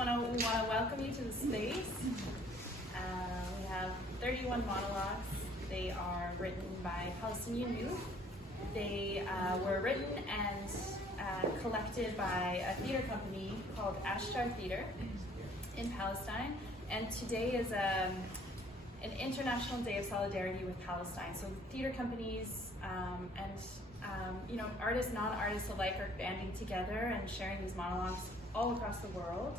we want to welcome you to the space. We have 31 monologues. They are written by Palestinian youth. They were written and collected by a theater company called Ashtar Theater in Palestine. And today is an International Day of Solidarity with Palestine. So theater companies and artists, non-artists alike are banding together and sharing these monologues all across the world.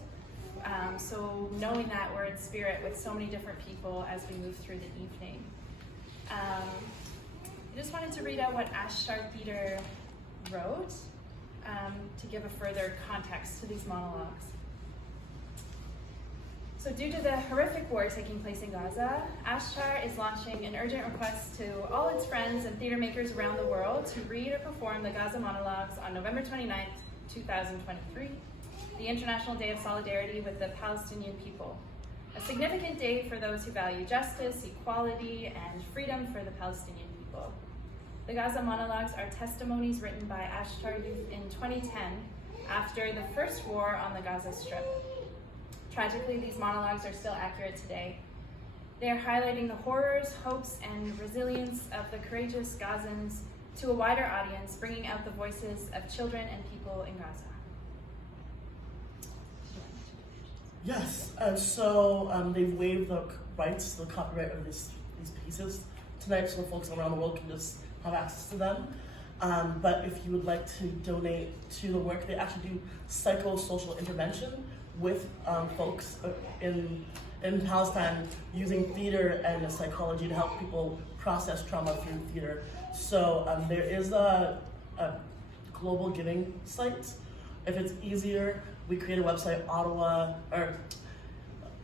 So knowing that we're in spirit with so many different people as we move through the evening. I just wanted to read out what Ashtar Theater wrote to give a further context to these monologues. So due to the horrific war taking place in Gaza, Ashtar is launching an urgent request to all its friends and theater makers around the world to read or perform the Gaza monologues on November 29th, 2023, the International Day of Solidarity with the Palestinian people. A significant day for those who value justice, equality, and freedom for the Palestinian people. The Gaza monologues are testimonies written by Ashtar youth in 2010 after the first war on the Gaza Strip. Tragically, these monologues are still accurate today. They are highlighting the horrors, hopes, and resilience of the courageous Gazans to a wider audience, bringing out the voices of children and people in Gaza. Yes, and so they've waived the rights, the copyright of these pieces tonight, so folks around the world can just have access to them. But if you would like to donate to the work, they actually do psychosocial intervention with folks in Palestine using theater and psychology to help people process trauma through theater. So there is a global giving site. If it's easier, we create a website,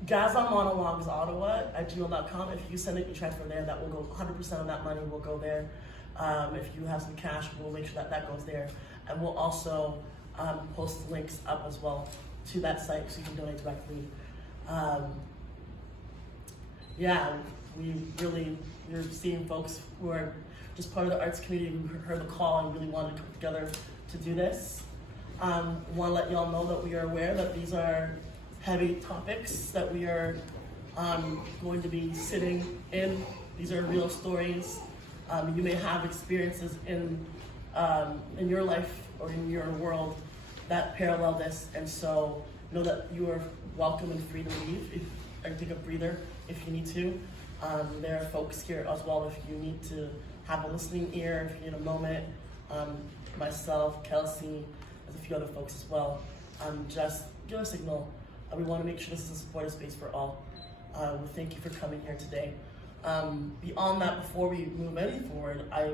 Gaza Monologues Ottawa at gmail.com. If you send it, you transfer there, that will go, 100% of that money will go there. If you have some cash, we'll make sure that goes there. And we'll also post links up as well to that site so you can donate directly. We're seeing folks who are just part of the arts community who heard the call and really wanted to come together to do this. Want to let y'all know that we are aware that these are heavy topics that we are going to be sitting in. These are real stories. You may have experiences in your life or in your world that parallel this, and so know that you are welcome and free to leave and take a breather if you need to. There are folks here as well if you need to have a listening ear, if you need a moment. Myself, Kelsey, there's a few other folks as well. Just give a signal. We want to make sure this is a supportive space for all. We thank you for coming here today. Beyond that, before we move any forward, I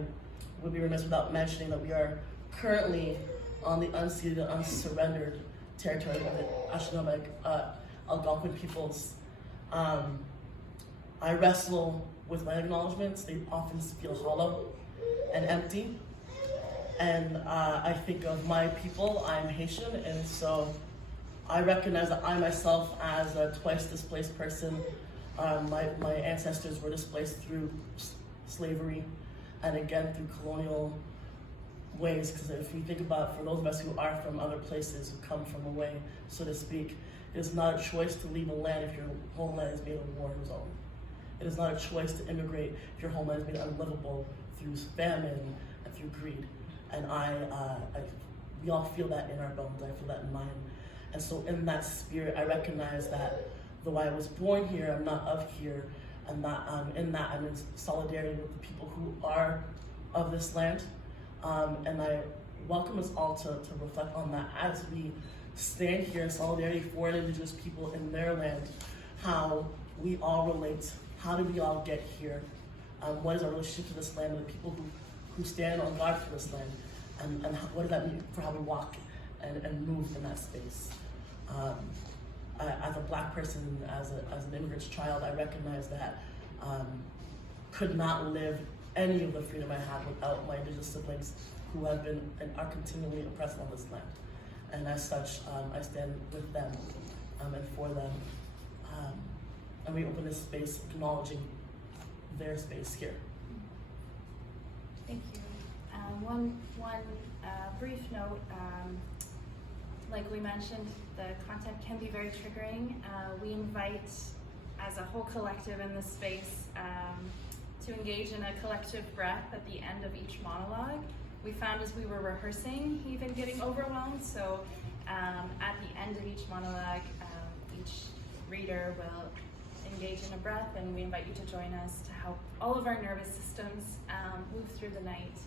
would be remiss without mentioning that we are currently on the unceded and unsurrendered territory of the Anishinaabe Algonquin peoples. I wrestle with my acknowledgements. They often feel hollow and empty. And I think of my people. I'm Haitian, and so I recognize that I myself, as a twice displaced person, my ancestors were displaced through slavery and again through colonial ways, because if we think about, for those of us who are from other places, who come from away, so to speak, it is not a choice to leave a land if your homeland is made of war zone. It is not a choice to immigrate if your homeland is made unlivable through famine and through greed. And we all feel that in our bones. I feel that in mine. And so in that spirit, I recognize that though I was born here, I'm not of here. I'm not in that. I'm in solidarity with the people who are of this land. And I welcome us all to reflect on that as we stand here in solidarity for Indigenous people in their land, how we all relate, how did we all get here, what is our relationship to this land and the people who stand on guard for this land, and what does that mean for how we walk and move in that space. As a Black person, as an immigrant's child, I recognize that could not live any of the freedom I have without my Indigenous siblings who have been and are continually oppressed on this land. And as such, I stand with them and for them. And we open this space acknowledging their space here. Thank you. One brief note. like we mentioned, the content can be very triggering. We invite, as a whole collective in this space, to engage in a collective breath at the end of each monologue. We found as we were rehearsing, even getting overwhelmed, so at the end of each monologue, each reader will engage in a breath, and we invite you to join us to help all of our nervous systems move through the night.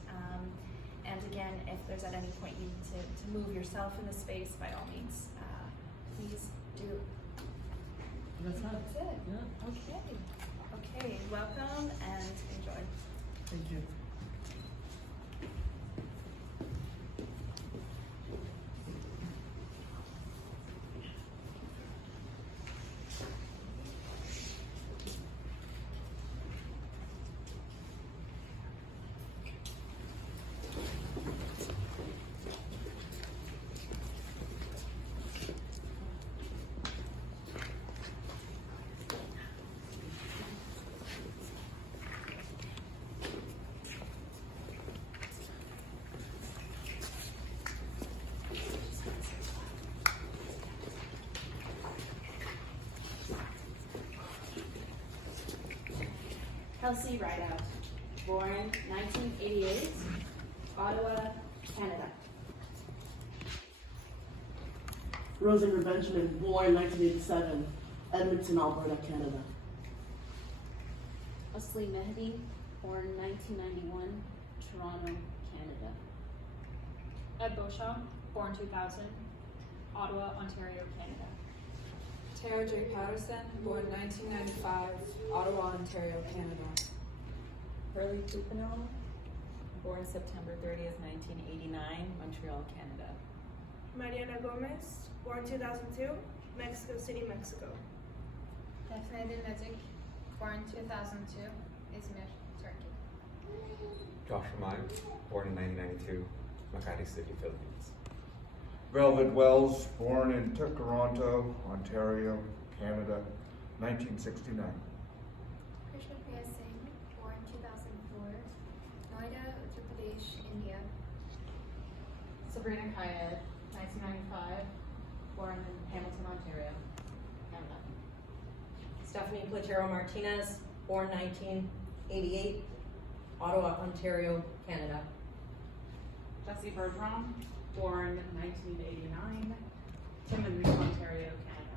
And again, if there's at any point you need to move yourself in the space, by all means, please do. That's That's it. Yeah. Okay. Okay, welcome and enjoy. Thank you. Kelsey Rideout, born 1988, Ottawa, Canada. Rosinger Benjamin, born 1987, Edmonton, Alberta, Canada. Asli Mehdi, born 1991, Toronto, Canada. Ed Beauchamp, born 2000, Ottawa, Ontario, Canada. Tara J. Patterson, born 1995, Ottawa, Ontario, Canada. Hurley Tupino, born September 30th, 1989, Montreal, Canada. Mariana Gomez, born 2002, Mexico City, Mexico. Daphne Dinletic, born 2002, Izmir, Turkey. Josh Ramai, born in 1992, Makati City, Philippines. Velvet Wells, born in Toronto, Ontario, Canada, 1969. Krishna Priya Singh, born 2004, Noida, Uttar Pradesh, India. Sabrina Kayed, 1995, born in Hamilton, Ontario, Canada. Stephanie Platero Martinez, born 1988, Ottawa, Ontario, Canada. Jessie Bergeron, born 1989, Timmins, Ontario, Canada.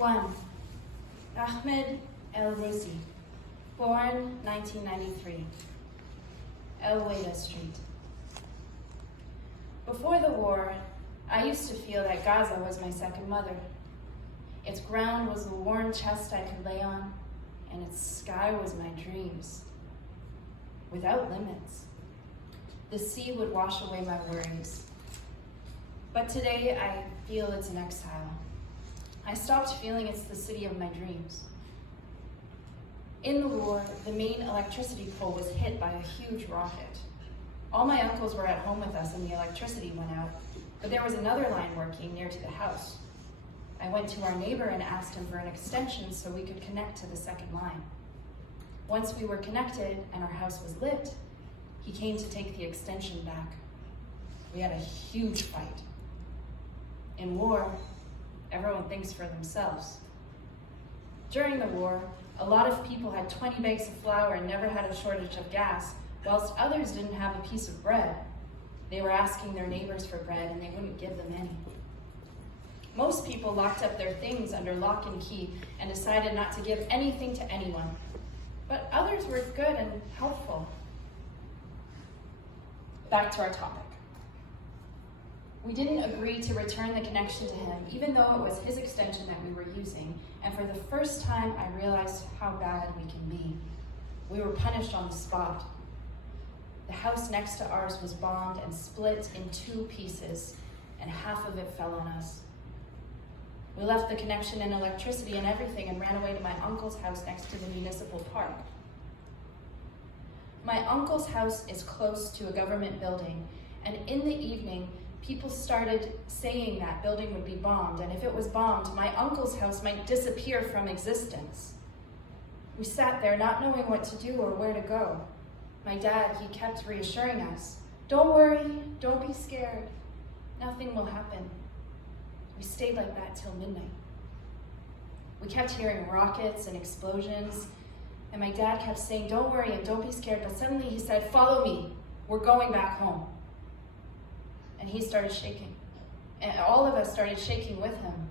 1. Ahmed El Ruzi, born 1993, El Weda Street. Before the war, I used to feel that Gaza was my second mother. Its ground was a warm chest I could lay on, and its sky was my dreams, without limits. The sea would wash away my worries. But today, I feel it's an exile. I stopped feeling it's the city of my dreams. In the war, the main electricity pole was hit by a huge rocket. All my uncles were at home with us and the electricity went out, but there was another line working near to the house. I went to our neighbor and asked him for an extension so we could connect to the second line. Once we were connected and our house was lit, he came to take the extension back. We had a huge fight. In war, everyone thinks for themselves. During the war, a lot of people had 20 bags of flour and never had a shortage of gas, whilst others didn't have a piece of bread. They were asking their neighbors for bread and they wouldn't give them any. Most people locked up their things under lock and key and decided not to give anything to anyone. But others were good and helpful. Back to our topic. We didn't agree to return the connection to him, even though it was his extension that we were using, and for the first time I realized how bad we can be. We were punished on the spot. The house next to ours was bombed and split in 2 pieces, and half of it fell on us. We left the connection and electricity and everything and ran away to my uncle's house next to the municipal park. My uncle's house is close to a government building, and in the evening, people started saying that building would be bombed, and if it was bombed, my uncle's house might disappear from existence. We sat there not knowing what to do or where to go. My dad, he kept reassuring us, "Don't worry, don't be scared. Nothing will happen." We stayed like that till midnight. We kept hearing rockets and explosions, and my dad kept saying, "Don't worry and don't be scared," but suddenly he said, "Follow me, we're going back home." And he started shaking, and all of us started shaking with him.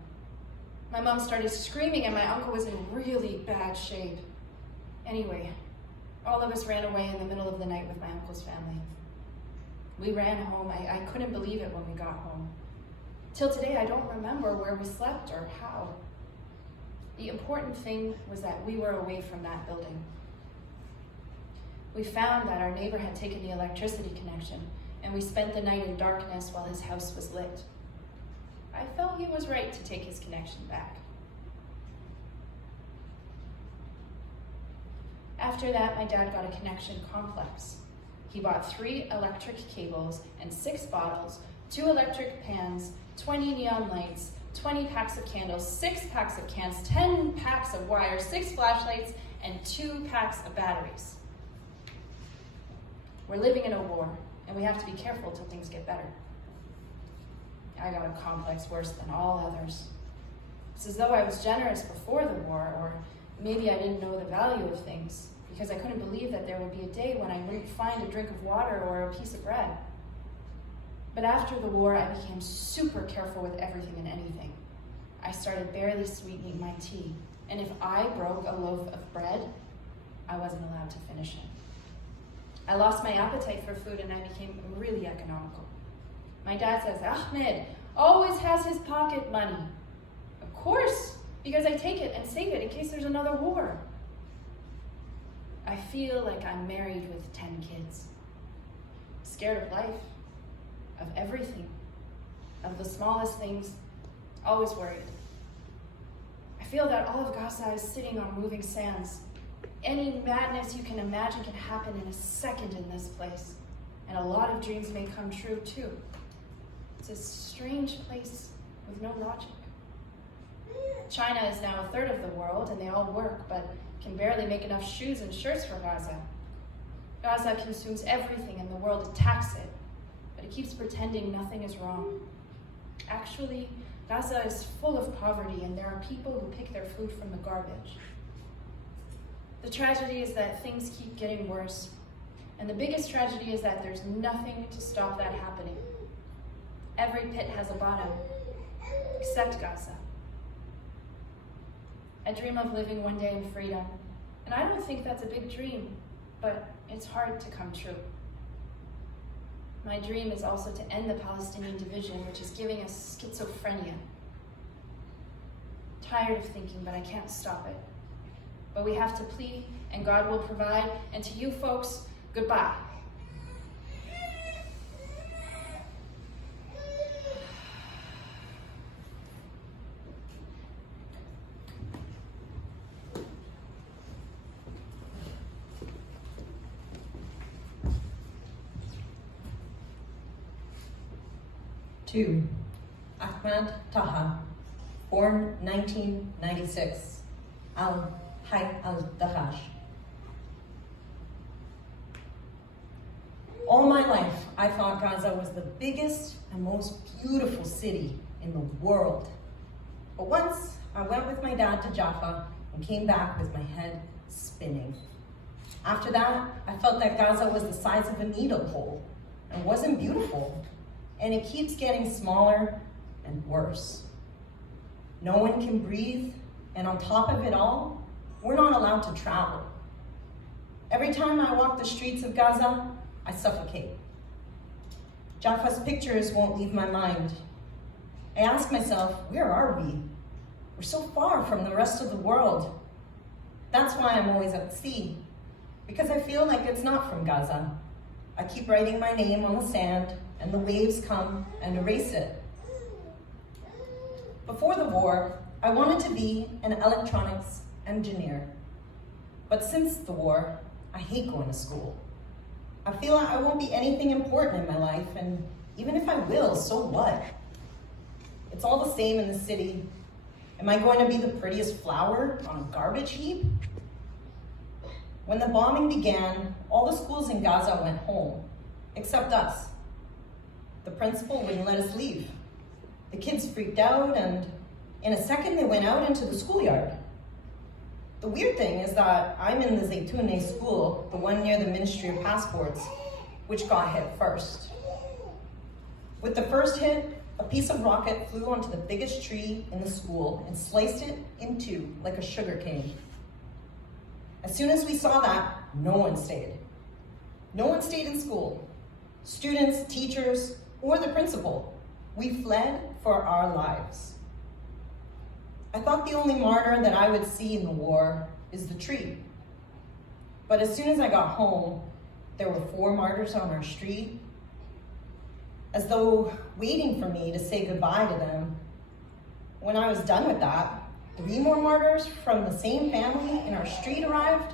My mom started screaming and my uncle was in really bad shape. Anyway, all of us ran away in the middle of the night with my uncle's family. We ran home. I couldn't believe it when we got home. Till today, I don't remember where we slept or how. The important thing was that we were away from that building. We found that our neighbor had taken the electricity connection, and we spent the night in darkness while his house was lit. I felt he was right to take his connection back. After that, my dad got a connection complex. He bought 3 electric cables and 6 bottles, 2 electric pans, 20 neon lights, 20 packs of candles, 6 packs of cans, 10 packs of wire, 6 flashlights, and 2 packs of batteries. We're living in a war, and we have to be careful till things get better. I got a complex worse than all others. It's as though I was generous before the war, or maybe I didn't know the value of things, because I couldn't believe that there would be a day when I wouldn't find a drink of water or a piece of bread. But after the war, I became super careful with everything and anything. I started barely sweetening my tea, and if I broke a loaf of bread, I wasn't allowed to finish it. I lost my appetite for food and I became really economical. My dad says, "Ahmed always has his pocket money." Of course, because I take it and save it in case there's another war. I feel like I'm married with 10 kids. Scared of life, of everything, of the smallest things, always worried. I feel that all of Gaza is sitting on moving sands. Any madness you can imagine can happen in a second in this place, and a lot of dreams may come true too. It's a strange place with no logic. China is now 1/3 of the world, and they all work, but can barely make enough shoes and shirts for Gaza. Gaza consumes everything and the world attacks it, but it keeps pretending nothing is wrong. Actually, Gaza is full of poverty, and there are people who pick their food from the garbage. The tragedy is that things keep getting worse, and the biggest tragedy is that there's nothing to stop that happening. Every pit has a bottom, except Gaza. I dream of living one day in freedom. And I don't think that's a big dream, but it's hard to come true. My dream is also to end the Palestinian division, which is giving us schizophrenia. Tired of thinking, but I can't stop it. But we have to plead, and God will provide. And to you folks, goodbye. Two, Ahmad Taha, born 1996, Al-Hay al-Dahash. All my life, I thought Gaza was the biggest and most beautiful city in the world. But once, I went with my dad to Jaffa and came back with my head spinning. After that, I felt that Gaza was the size of a needle hole and wasn't beautiful. And it keeps getting smaller and worse. No one can breathe, and on top of it all, we're not allowed to travel. Every time I walk the streets of Gaza, I suffocate. Jaffa's pictures won't leave my mind. I ask myself, where are we? We're so far from the rest of the world. That's why I'm always at sea, because I feel like it's not from Gaza. I keep writing my name on the sand, and the waves come and erase it. Before the war, I wanted to be an electronics engineer. But since the war, I hate going to school. I feel like I won't be anything important in my life, and even if I will, so what? It's all the same in the city. Am I going to be the prettiest flower on a garbage heap? When the bombing began, all the schools in Gaza went home, except us. The principal wouldn't let us leave. The kids freaked out, and in a second they went out into the schoolyard. The weird thing is that I'm in the Zaytoune school, the one near the Ministry of Passports, which got hit first. With the first hit, a piece of rocket flew onto the biggest tree in the school and sliced it in two like a sugar cane. As soon as we saw that, no one stayed. No one stayed in school. Students, teachers, or the principal. We fled for our lives. I thought the only martyr that I would see in the war is the tree. But as soon as I got home, there were 4 martyrs on our street, as though waiting for me to say goodbye to them. When I was done with that, 3 more martyrs from the same family in our street arrived.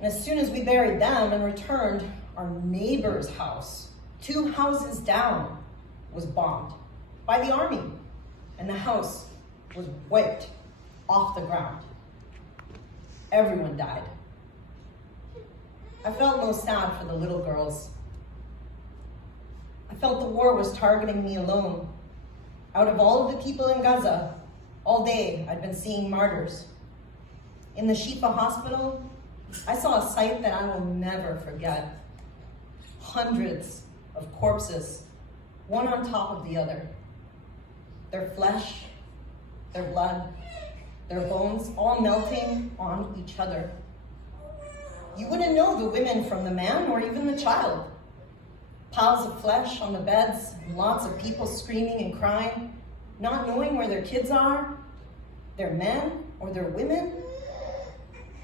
And as soon as we buried them and returned, our neighbor's house, 2 houses down, was bombed by the army, and the house was wiped off the ground. Everyone died. I felt most sad for the little girls. I felt the war was targeting me alone. Out of all of the people in Gaza, all day I'd been seeing martyrs. In the Shifa hospital, I saw a sight that I will never forget. Hundreds of corpses, one on top of the other. Their flesh, their blood, their bones, all melting on each other. You wouldn't know the women from the man or even the child. Piles of flesh on the beds, and lots of people screaming and crying, not knowing where their kids are, their men or their women.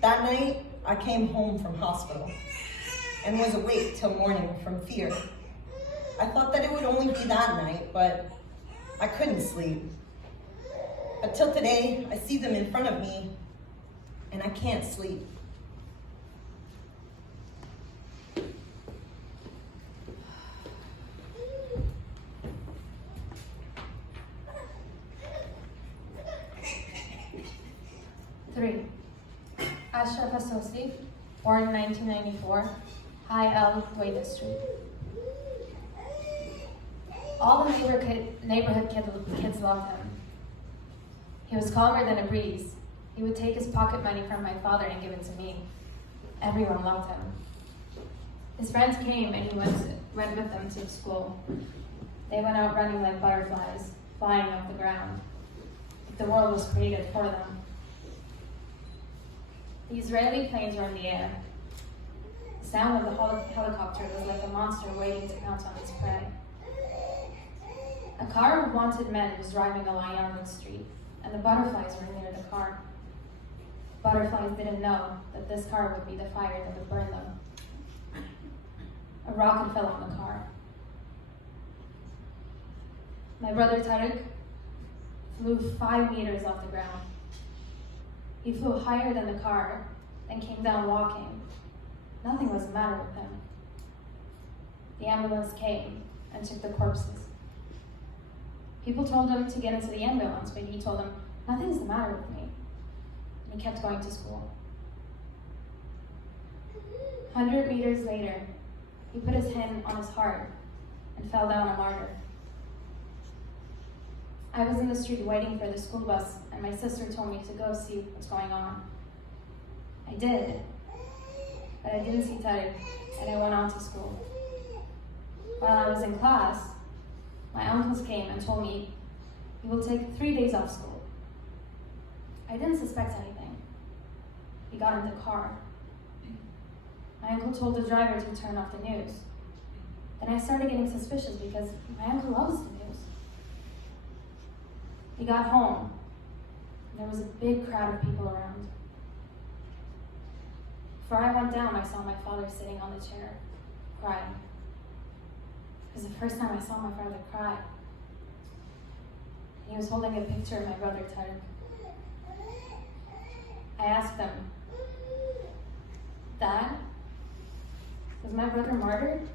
That night, I came home from hospital and was awake till morning from fear. I thought that it would only be that night, but I couldn't sleep. Until today, I see them in front of me, and I can't sleep. Three, Ashraf Assosi, born 1994, High El Hueda Street. All the neighborhood kids loved him. He was calmer than a breeze. He would take his pocket money from my father and give it to me. Everyone loved him. His friends came and he went with them to school. They went out running like butterflies, flying off the ground. the world was created for them. The Israeli planes were in the air. The sound of the helicopter was like a monster waiting to pounce on its prey. A car of wanted men was driving a line on the street, and the butterflies were near the car. Butterflies didn't know that this car would be the fire that would burn them. A rocket fell on the car. My brother Tariq flew 5 meters off the ground. He flew higher than the car and came down walking. Nothing was the matter with him. The ambulance came and took the corpses. People told him to get into the ambulance, but he told them, "Nothing's the matter with me." And he kept going to school. 100 meters later, he put his hand on his heart and fell down a martyr. I was in the street waiting for the school bus, and my sister told me to go see what's going on. I did, but I didn't see Tariq, and I went on to school. While I was in class, my uncles came and told me he will take 3 days off school. I didn't suspect anything. He got in the car. My uncle told the driver to turn off the news. Then I started getting suspicious because my uncle loves the news. He got home, and there was a big crowd of people around. Before I went down, I saw my father sitting on the chair, crying. It was the first time I saw my father cry. He was holding a picture of my brother Tariq. I asked him, "Dad, was my brother martyred?"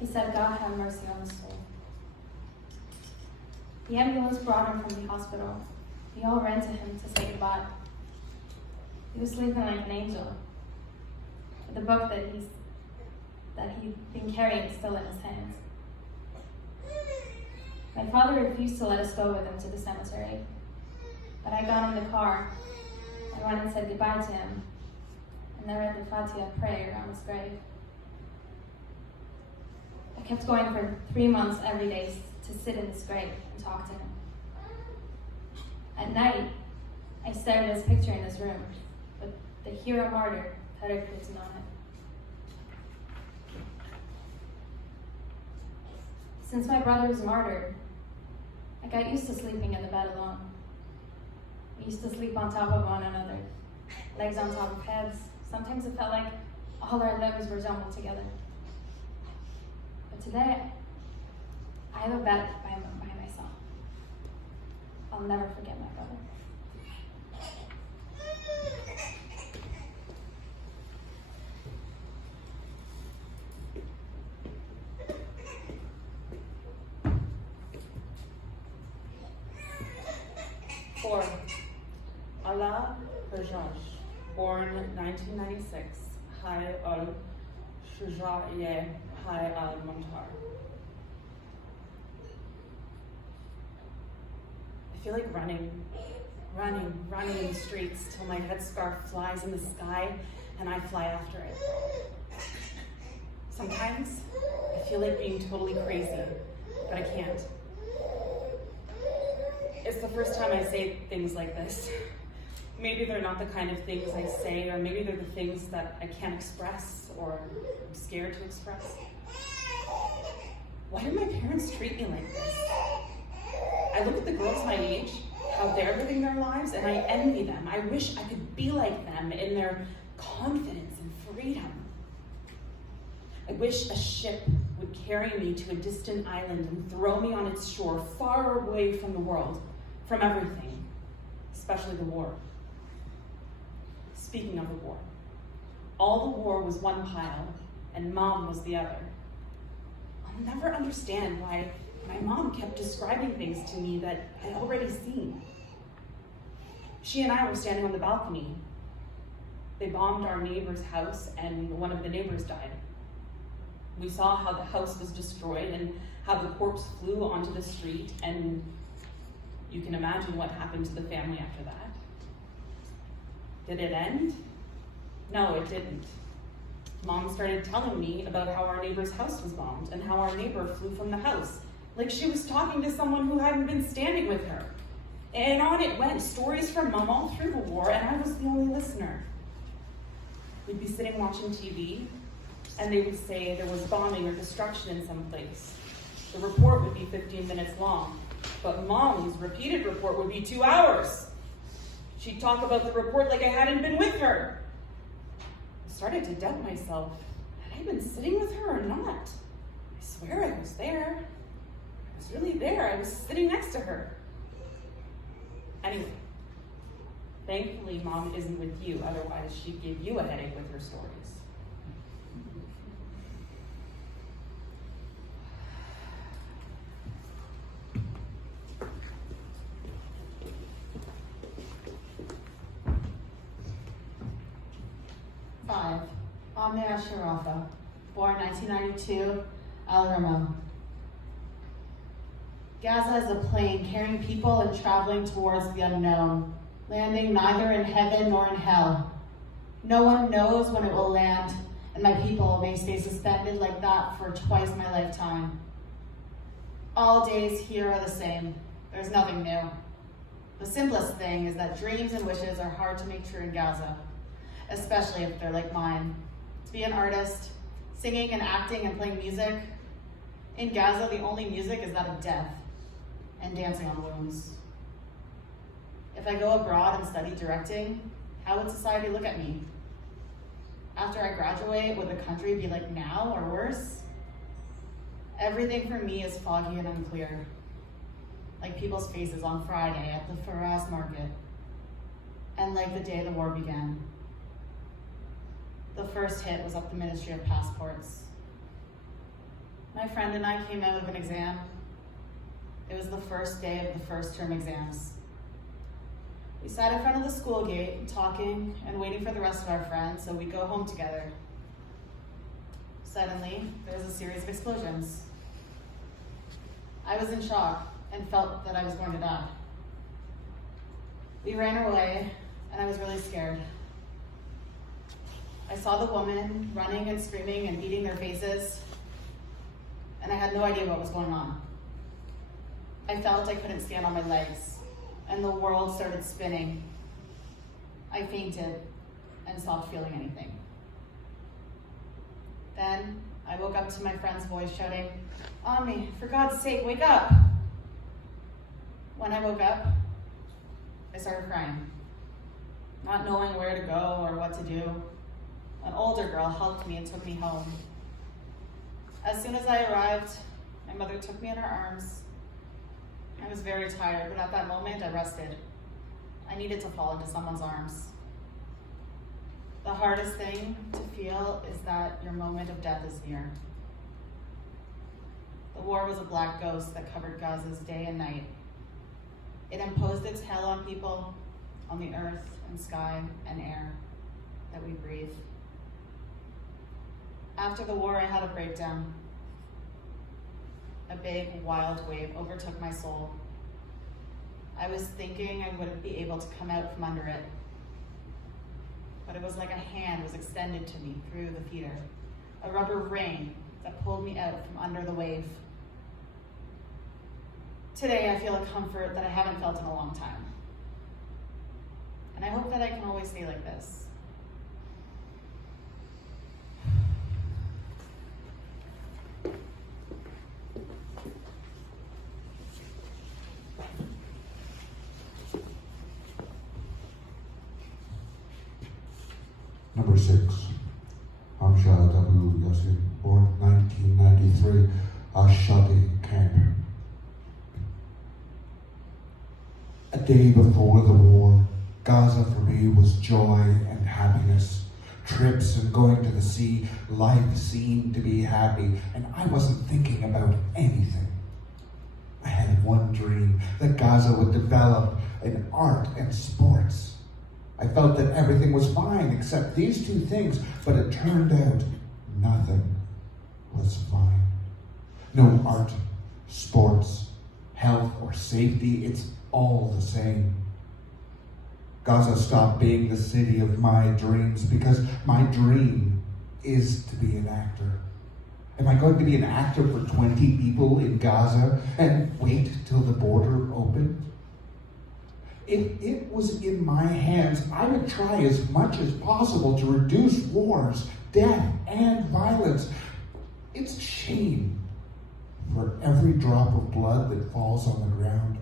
He said, "God have mercy on his soul." The ambulance brought him from the hospital. We all ran to him to say goodbye. He was sleeping like an angel, with the book that he'd been carrying still in his hands. My father refused to let us go with him to the cemetery, but I got in the car. I went and said goodbye to him, and I read the Fatiha prayer on his grave. I kept going for 3 months every day to sit in his grave and talk to him. At night, I stared at his picture in his room, with the hero martyr Tariq written on it. Since my brother was martyred, I got used to sleeping in the bed alone. We used to sleep on top of one another, legs on top of heads. Sometimes it felt like all our limbs were jumbled together. But today, I have a bed by myself. I'll never forget my brother. Four, Ala Rajash, born 1996, Hay al Shuja'iyeh, Hay al Montar. I feel like running in the streets till my headscarf flies in the sky and I fly after it. Sometimes I feel like being totally crazy, but I can't. It's the first time I say things like this. Maybe they're not the kind of things I say, or maybe they're the things that I can't express or I'm scared to express. Why do my parents treat me like this? I look at the girls my age, how they're living their lives, and I envy them. I wish I could be like them in their confidence and freedom. I wish a ship would carry me to a distant island and throw me on its shore, far away from the world, from everything, especially the war. Speaking of the war, all the war was one pile, and Mom was the other. I'll never understand why my mom kept describing things to me that I'd already seen. She and I were standing on the balcony. They bombed our neighbor's house, and one of the neighbors died. We saw how the house was destroyed and how the corpse flew onto the street, and you can imagine what happened to the family after that. Did it end? No, it didn't. Mom started telling me about how our neighbor's house was bombed and how our neighbor flew from the house, like she was talking to someone who hadn't been standing with her. And on it went, stories from Mom all through the war, and I was the only listener. We'd be sitting watching TV, and they would say there was bombing or destruction in some place. The report would be 15 minutes long, but Mommy's repeated report would be 2 hours. She'd talk about the report like I hadn't been with her. I started to doubt myself. Had I been sitting with her or not? I swear I was there. I was really there. I was sitting next to her. Anyway, thankfully Mom isn't with you, otherwise she'd give you a headache with her stories. Five, Amir Sharafa, born 1992, Al-Ramo. Gaza is a plane carrying people and traveling towards the unknown, landing neither in heaven nor in hell. No one knows when it will land, and my people may stay suspended like that for twice my lifetime. All days here are the same. There's nothing new. The simplest thing is that dreams and wishes are hard to make true in Gaza, especially if they're like mine. To be an artist, singing and acting and playing music. In Gaza, the only music is that of death and dancing on wounds. If I go abroad and study directing, how would society look at me? After I graduate, would the country be like now or worse? Everything for me is foggy and unclear, like people's faces on Friday at the Faraz market, and like the day the war began. The first hit was at the Ministry of Passports. My friend and I came out of an exam. It was the first day of the first term exams. We sat in front of the school gate, talking and waiting for the rest of our friends so we'd go home together. Suddenly, there was a series of explosions. I was in shock and felt that I was going to die. We ran away, and I was really scared. I saw the woman running and screaming and beating their faces, and I had no idea what was going on. I felt I couldn't stand on my legs, and the world started spinning. I fainted and stopped feeling anything. Then I woke up to my friend's voice shouting, "Ami, for God's sake, wake up!" When I woke up, I started crying, not knowing where to go or what to do. An older girl helped me and took me home. As soon as I arrived, my mother took me in her arms. I was very tired, but at that moment I rested. I needed to fall into someone's arms. The hardest thing to feel is that your moment of death is near. The war was a black ghost that covered Gaza's day and night. It imposed its hell on people, on the earth and sky and air that we breathe. After the war, I had a breakdown. A big, wild wave overtook my soul. I was thinking I wouldn't be able to come out from under it. But it was like a hand was extended to me through the theater, a rubber ring that pulled me out from under the wave. Today, I feel a comfort that I haven't felt in a long time. And I hope that I can always stay like this. Number 6, Hamshad Abu Yassin, born 1993, Ashadi Camp. A day before the war, Gaza for me was joy and happiness. Trips and going to the sea, life seemed to be happy, and I wasn't thinking about anything. I had one dream, that Gaza would develop in art and sports. I felt that everything was fine except these two things, but it turned out nothing was fine. No art, sports, health, or safety, it's all the same. Gaza stopped being the city of my dreams because my dream is to be an actor. Am I going to be an actor for 20 people in Gaza and wait till the border opens? If it was in my hands, I would try as much as possible to reduce wars, death, and violence. It's a shame for every drop of blood that falls on the ground.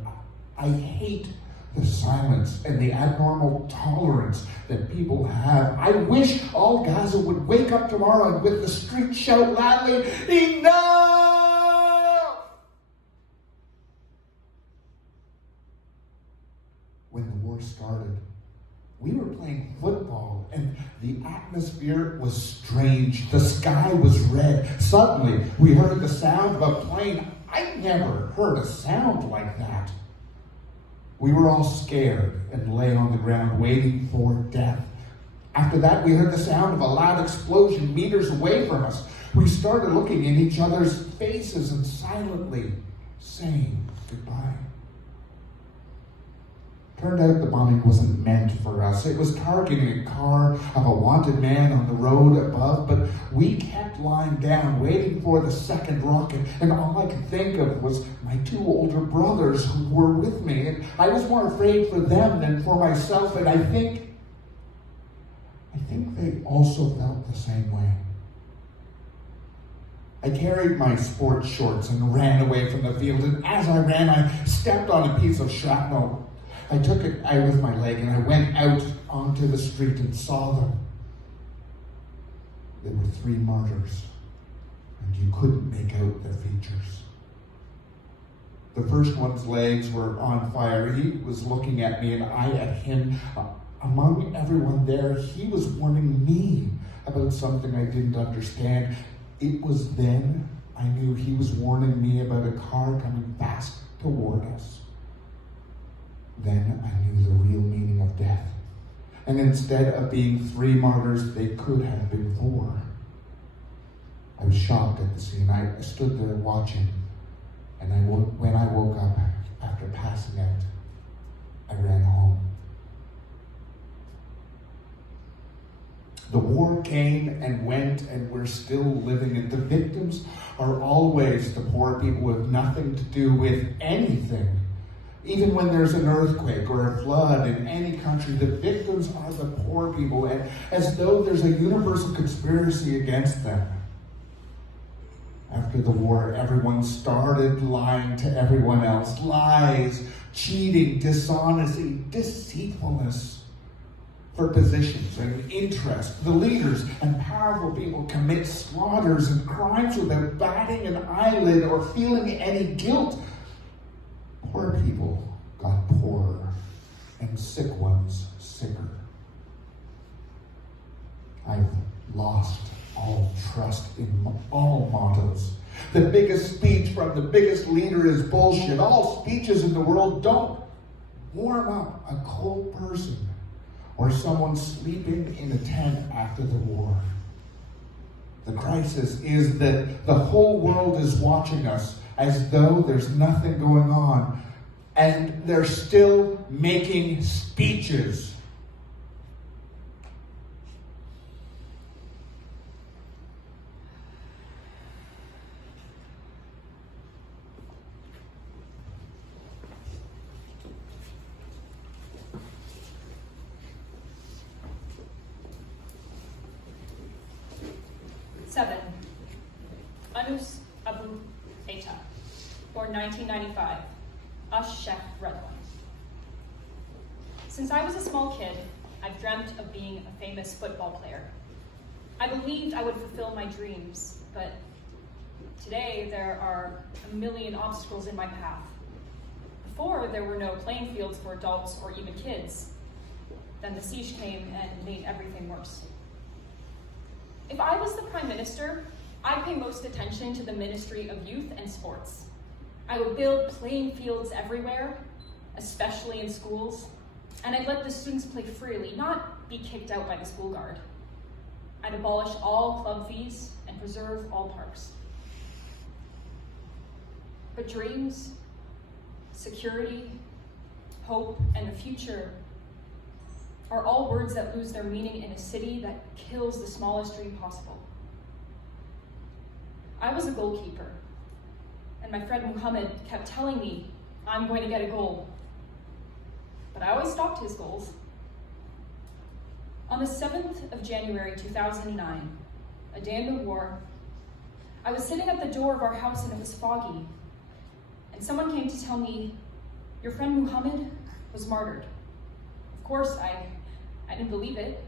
I hate the silence and the abnormal tolerance that people have. I wish all Gaza would wake up tomorrow and with the street shout loudly, "Enough!" When the war started, we were playing football and the atmosphere was strange. The sky was red. Suddenly, we heard the sound of a plane. I never heard a sound like that. We were all scared and lay on the ground waiting for death. After that, we heard the sound of a loud explosion meters away from us. We started looking in each other's faces and silently saying goodbye. Turned out the bombing wasn't meant for us. It was targeting a car of a wanted man on the road above, but we kept lying down, waiting for the second rocket, and all I could think of was my two older brothers who were with me, and I was more afraid for them than for myself, and I think they also felt the same way. I carried my sports shorts and ran away from the field, and as I ran, I stepped on a piece of shrapnel. I took it out with my leg and I went out onto the street and saw them. There were 3 martyrs, and you couldn't make out their features. The first one's legs were on fire. He was looking at me and I at him. Among everyone there, he was warning me about something I didn't understand. It was then I knew he was warning me about a car coming fast toward us. Then I knew the real meaning of death. And instead of being 3 martyrs, they could have been 4. I was shocked at the scene. I stood there watching, and when I woke up after passing out, I ran home. The war came and went, and we're still living it. The victims are always the poor people with nothing to do with anything. Even when there's an earthquake or a flood in any country, the victims are the poor people, and as though there's a universal conspiracy against them. After the war, everyone started lying to everyone else. Lies, cheating, dishonesty, deceitfulness for positions and interest. The leaders and powerful people commit slaughters and crimes without batting an eyelid or feeling any guilt. Poor people got poorer, and sick ones sicker. I've lost all trust in all mottos. The biggest speech from the biggest leader is bullshit. All speeches in the world don't warm up a cold person or someone sleeping in a tent after the war. The crisis is that the whole world is watching us as though there's nothing going on, and they're still making speeches. Seven, Anus Abu Eta, born 1995, Sheikh Redwan. Since I was a small kid, I've dreamt of being a famous football player. I believed I would fulfill my dreams, but today there are a million obstacles in my path. Before, there were no playing fields for adults or even kids. Then the siege came and made everything worse. If I was the Prime Minister, I'd pay most attention to the Ministry of Youth and Sports. I would build playing fields everywhere, especially in schools, and I'd let the students play freely, not be kicked out by the school guard. I'd abolish all club fees and preserve all parks. But dreams, security, hope, and the future are all words that lose their meaning in a city that kills the smallest dream possible. I was a goalkeeper, and my friend Muhammad kept telling me I'm going to get a goal. but I always stopped his goals. On the 7th of January 2009, a day in the war, I was sitting at the door of our house and it was foggy, and someone came to tell me, your friend Muhammad was martyred. Of course, I didn't believe it.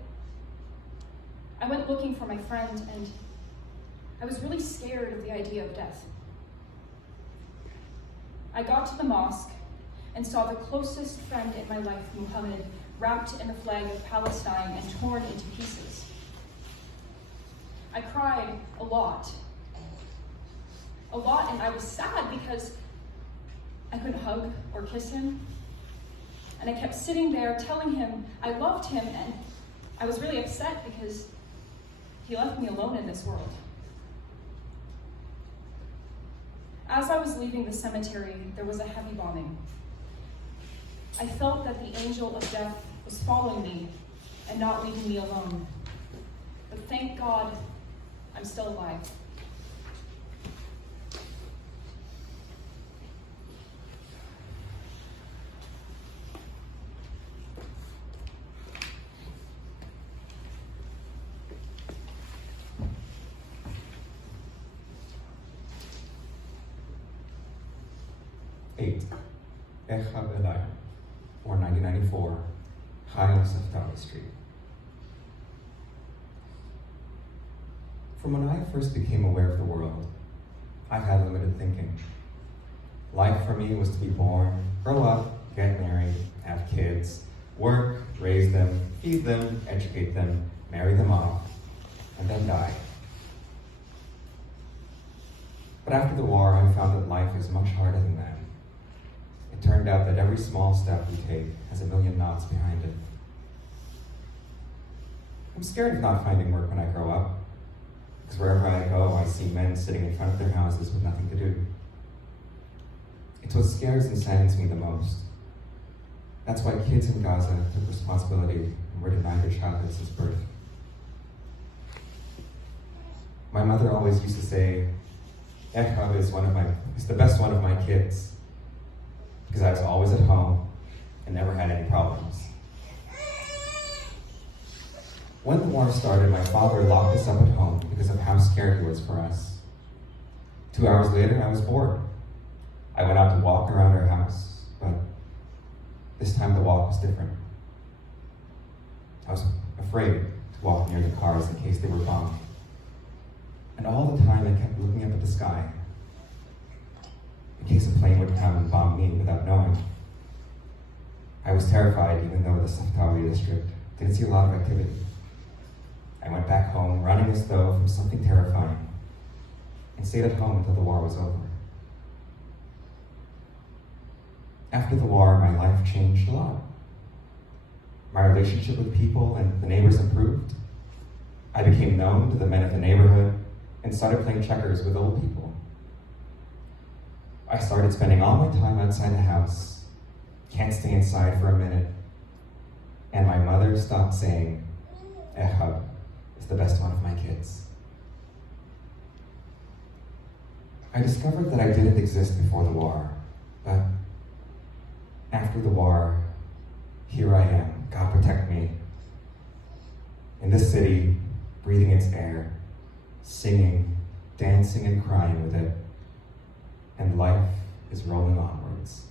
I went looking for my friend, and I was really scared of the idea of death. I got to the mosque and saw the closest friend in my life, Muhammad, wrapped in the flag of Palestine and torn into pieces. I cried a lot, and I was sad because I couldn't hug or kiss him. And I kept sitting there telling him I loved him, and I was really upset because he left me alone in this world. As I was leaving the cemetery, there was a heavy bombing. I felt that the angel of death was following me and not leaving me alone. But thank God, I'm still alive. Ehab Eli, born 1994, Khail Saftawi Street. From when I first became aware of the world, I had limited thinking. Life for me was to be born, grow up, get married, have kids, work, raise them, feed them, educate them, marry them off, and then die. But after the war, I found that life is much harder than that. It turned out that every small step we take has a million knots behind it. I'm scared of not finding work when I grow up, because wherever I go, I see men sitting in front of their houses with nothing to do. It's what scares and saddens me the most. That's why kids in Gaza took responsibility and were denied their childhood since birth. My mother always used to say, Ehab is the best one of my kids, because I was always at home and never had any problems. When the war started, my father locked us up at home because of how scared he was for us. 2 hours later, I was bored. I went out to walk around our house, but this time the walk was different. I was afraid to walk near the cars in case they were bombed. And all the time I kept looking up at the sky, in case a plane would come and bomb me without knowing. I was terrified, even though the Saftawi district didn't see a lot of activity. I went back home running as though from something terrifying, and stayed at home until the war was over. After the war, my life changed a lot. My relationship with people and the neighbors improved. I became known to the men of the neighborhood and started playing checkers with old people. I started spending all my time outside the house, can't stay inside for a minute, and my mother stopped saying, Ehab is the best one of my kids. I discovered that I didn't exist before the war, but after the war, here I am, God protect me, in this city, breathing its air, singing, dancing and crying with it, and life is rolling onwards.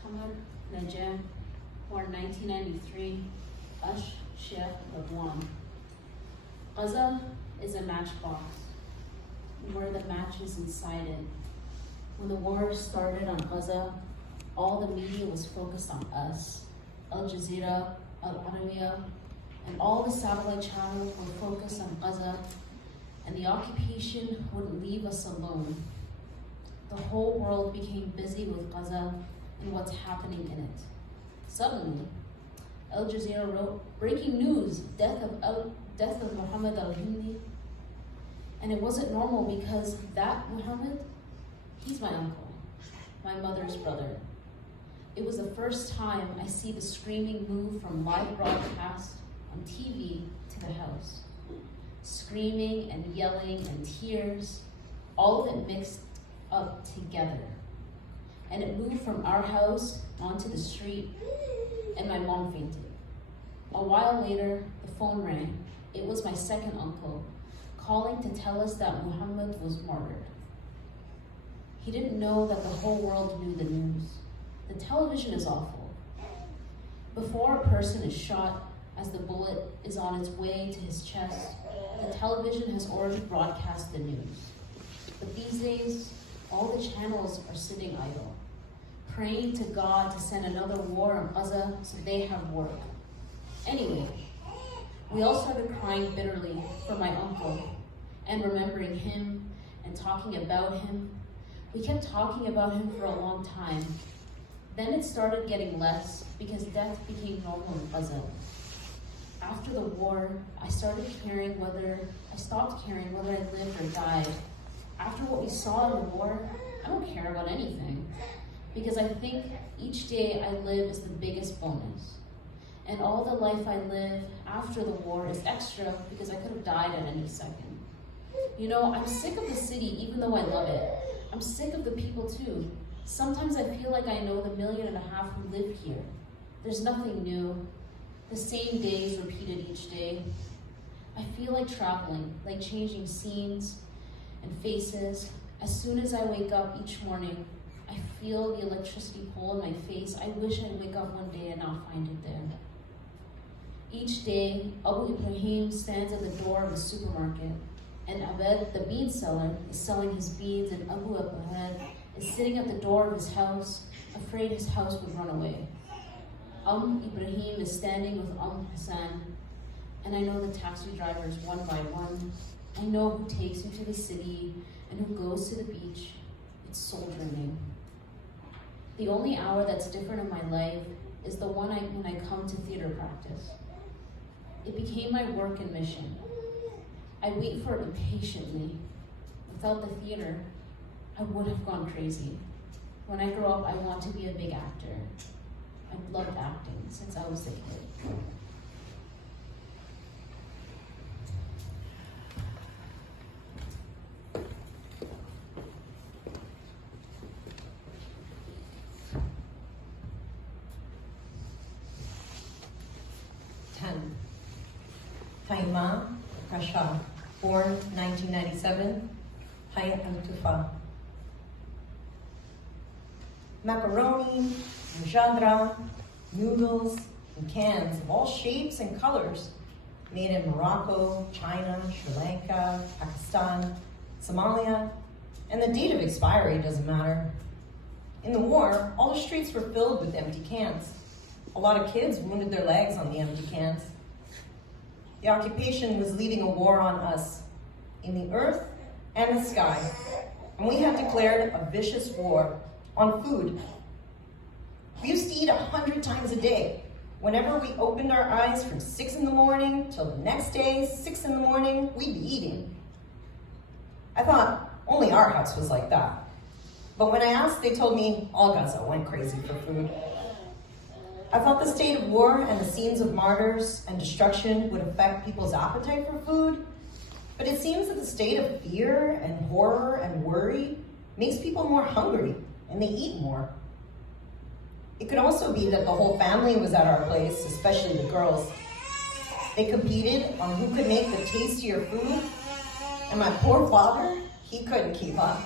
Tamar Najam, born 1993, Ash Sheikh Radwan. Gaza is a matchbox. Where the matches inside it. When the war started on Gaza, all the media was focused on us. Al Jazeera, Al Arabiya, and all the satellite channels were focused on Gaza, and the occupation wouldn't leave us alone. The whole world became busy with Gaza and what's happening in it. Suddenly, Al Jazeera wrote, "Breaking news, death of Muhammad al-Hindi." And it wasn't normal because that Muhammad, he's my uncle, my mother's brother. It was the first time I see the screaming move from live broadcast on TV to the house. Screaming and yelling and tears, all of it mixed up together. And it moved from our house onto the street, and my mom fainted. A while later, the phone rang. It was my second uncle, calling to tell us that Muhammad was martyred. He didn't know that the whole world knew the news. The television is awful. Before a person is shot, as the bullet is on its way to his chest, the television has already broadcast the news. But these days, all the channels are sitting idle, praying to God to send another war on Gaza so they have work. Anyway, we all started crying bitterly for my uncle and remembering him and talking about him. We kept talking about him for a long time. Then it started getting less because death became normal in Gaza. After the war, I stopped caring whether I lived or died. After what we saw in the war, I don't care about anything because I think each day I live is the biggest bonus. And all the life I live after the war is extra because I could have died at any second. You know, I'm sick of the city even though I love it. I'm sick of the people too. Sometimes I feel like I know the 1.5 million who live here. There's nothing new. The same days repeated each day. I feel like traveling, like changing scenes and faces. As soon as I wake up each morning, I feel the electricity pull in my face. I wish I'd wake up one day and not find it there. Each day, Abu Ibrahim stands at the door of a supermarket, and Abed, the bean seller, is selling his beans, and Abu Ahed is sitting at the door of his house, afraid his house would run away. Ibrahim is standing with Hassan, and I know the taxi drivers one by one. I know who takes you to the city and who goes to the beach. It's soul dreaming. The only hour that's different in my life is the one when I come to theater practice. It became my work and mission. I wait for it impatiently. Without the theater, I would have gone crazy. When I grow up, I want to be a big actor. I've loved acting since I was a kid. Haima Kasha, born 1997, Hayat Al-Tufa. Macaroni, mujadra, noodles, and cans of all shapes and colors, made in Morocco, China, Sri Lanka, Pakistan, Somalia, and the date of expiry doesn't matter. In the war, all the streets were filled with empty cans. A lot of kids wounded their legs on the empty cans. The occupation was leading a war on us, in the earth and the sky, and we had declared a vicious war on food. We used to eat 100 times a day. Whenever we opened our eyes from 6 in the morning till the next day, 6 in the morning, we'd be eating. I thought only our house was like that. But when I asked, they told me all Gaza went crazy for food. I thought the state of war and the scenes of martyrs and destruction would affect people's appetite for food, but it seems that the state of fear and horror and worry makes people more hungry and they eat more. It could also be that the whole family was at our place, especially the girls. They competed on who could make the tastier food, and my poor father, he couldn't keep up,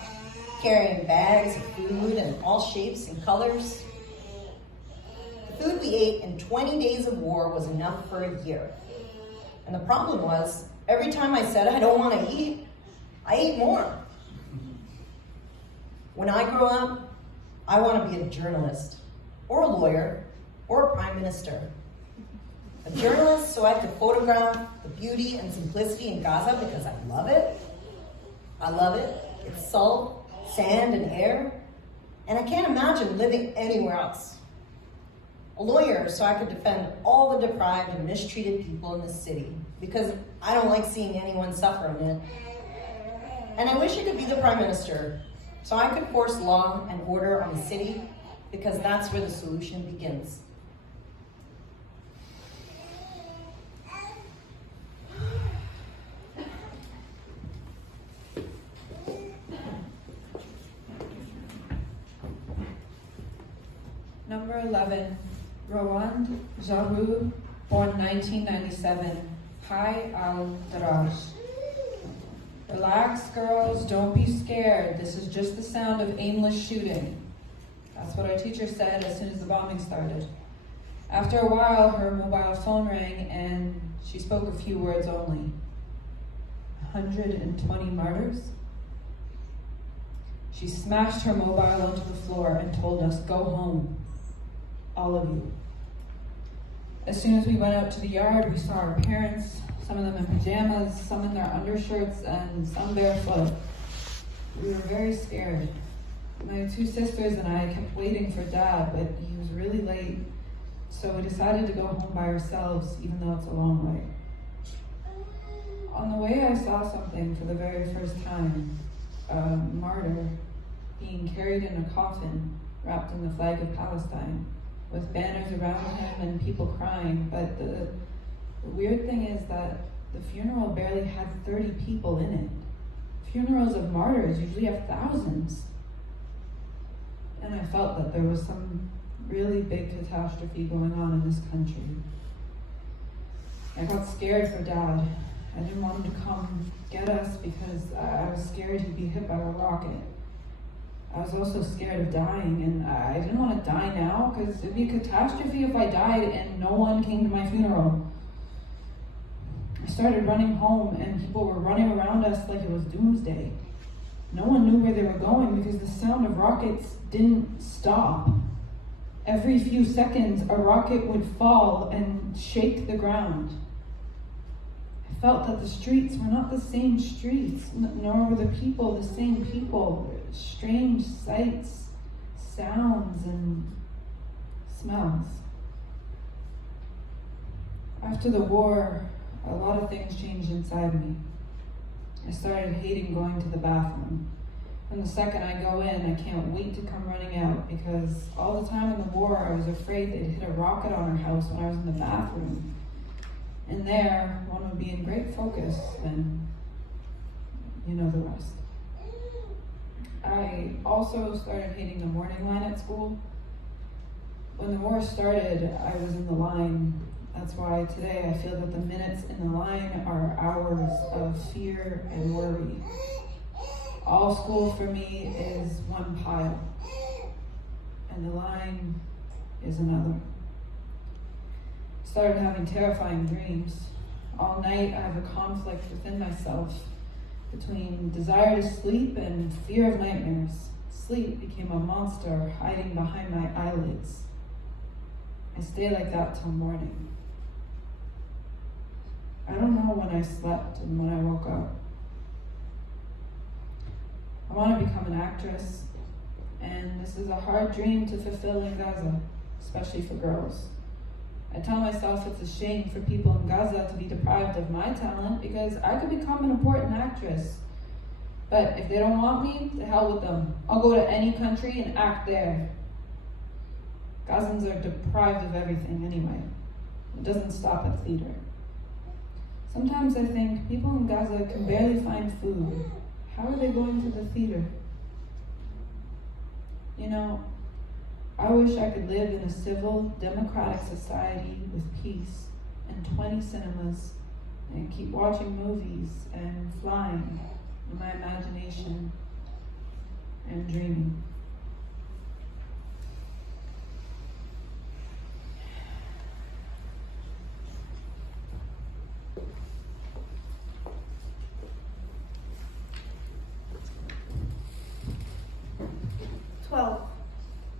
carrying bags of food in all shapes and colors. The food we ate in 20 days of war was enough for a year. And the problem was, every time I said I don't want to eat, I ate more. When I grow up, I want to be a journalist, or a lawyer, or a prime minister. A journalist so I could photograph the beauty and simplicity in Gaza because I love it. I love it. It's salt, sand, and air. And I can't imagine living anywhere else. A lawyer so I could defend all the deprived and mistreated people in the city because I don't like seeing anyone suffer in it. And I wish I could be the prime minister so I could force law and order on the city because that's where the solution begins. Number 11, Rawand Jahoud, born 1997, Hai al-Daraj. Relax, girls, don't be scared. This is just the sound of aimless shooting. That's what our teacher said as soon as the bombing started. After a while, her mobile phone rang and she spoke a few words only. 120 martyrs? She smashed her mobile onto the floor and told us, go home. All of you. As soon as we went out to the yard, we saw our parents, some of them in pajamas, some in their undershirts, and some barefoot. We were very scared. My two sisters and I kept waiting for Dad, but he was really late, so we decided to go home by ourselves, even though it's a long way. On the way, I saw something for the very first time. A martyr being carried in a coffin wrapped in the flag of Palestine, with banners around him and people crying. But the weird thing is that the funeral barely had 30 people in it. Funerals of martyrs usually have thousands. And I felt that there was some really big catastrophe going on in this country. I got scared for Dad. I didn't want him to come get us because I was scared he'd be hit by a rocket. I was also scared of dying, and I didn't want to die now because it'd be a catastrophe if I died and no one came to my funeral. I started running home and people were running around us like it was doomsday. No one knew where they were going because the sound of rockets didn't stop. Every few seconds, a rocket would fall and shake the ground. I felt that the streets were not the same streets, nor were the people the same people. Strange sights, sounds, and smells. After the war, a lot of things changed inside me. I started hating going to the bathroom. And the second I go in, I can't wait to come running out because all the time in the war, I was afraid they'd hit a rocket on our house when I was in the bathroom. And there, one would be in great focus, and you know the rest. I also started hating the morning line at school. When the war started, I was in the line. That's why today I feel that the minutes in the line are hours of fear and worry. All school for me is one pile, and the line is another. Started having terrifying dreams. All night I have a conflict within myself between desire to sleep and fear of nightmares. Sleep became a monster hiding behind my eyelids. I stay like that till morning. I don't know when I slept and when I woke up. I want to become an actress, and this is a hard dream to fulfill in Gaza, especially for girls. I tell myself it's a shame for people in Gaza to be deprived of my talent because I could become an important actress. But if they don't want me, to hell with them. I'll go to any country and act there. Gazans are deprived of everything anyway. It doesn't stop at theater. Sometimes I think people in Gaza can barely find food. How are they going to the theater? You know, I wish I could live in a civil, democratic society with peace and 20 cinemas and keep watching movies and flying in my imagination and dreaming.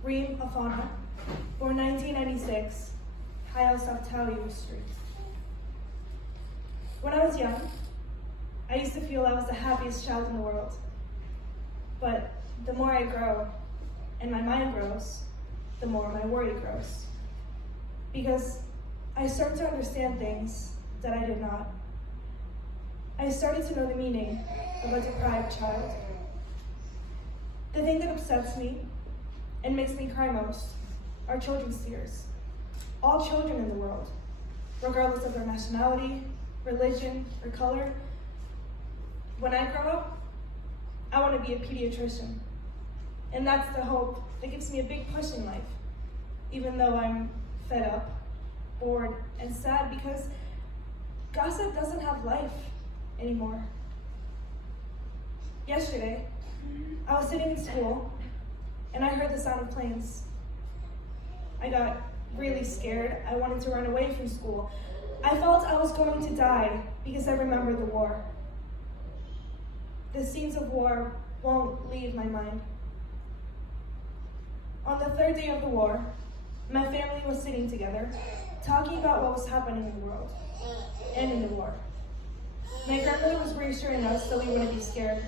Reem Afana, born 1996, Hayal Saftawi Street. When I was young, I used to feel I was the happiest child in the world. But the more I grow, and my mind grows, the more my worry grows. Because I started to understand things that I did not. I started to know the meaning of a deprived child. The thing that upsets me and makes me cry most are children's tears. All children in the world, regardless of their nationality, religion, or color. When I grow up, I want to be a pediatrician. And that's the hope that gives me a big push in life, even though I'm fed up, bored, and sad because Gaza doesn't have life anymore. Yesterday, I was sitting in school and I heard the sound of planes. I got really scared. I wanted to run away from school. I felt I was going to die because I remembered the war. The scenes of war won't leave my mind. On the third day of the war, my family was sitting together, talking about what was happening in the world and in the war. My grandmother was reassuring us so we wouldn't be scared.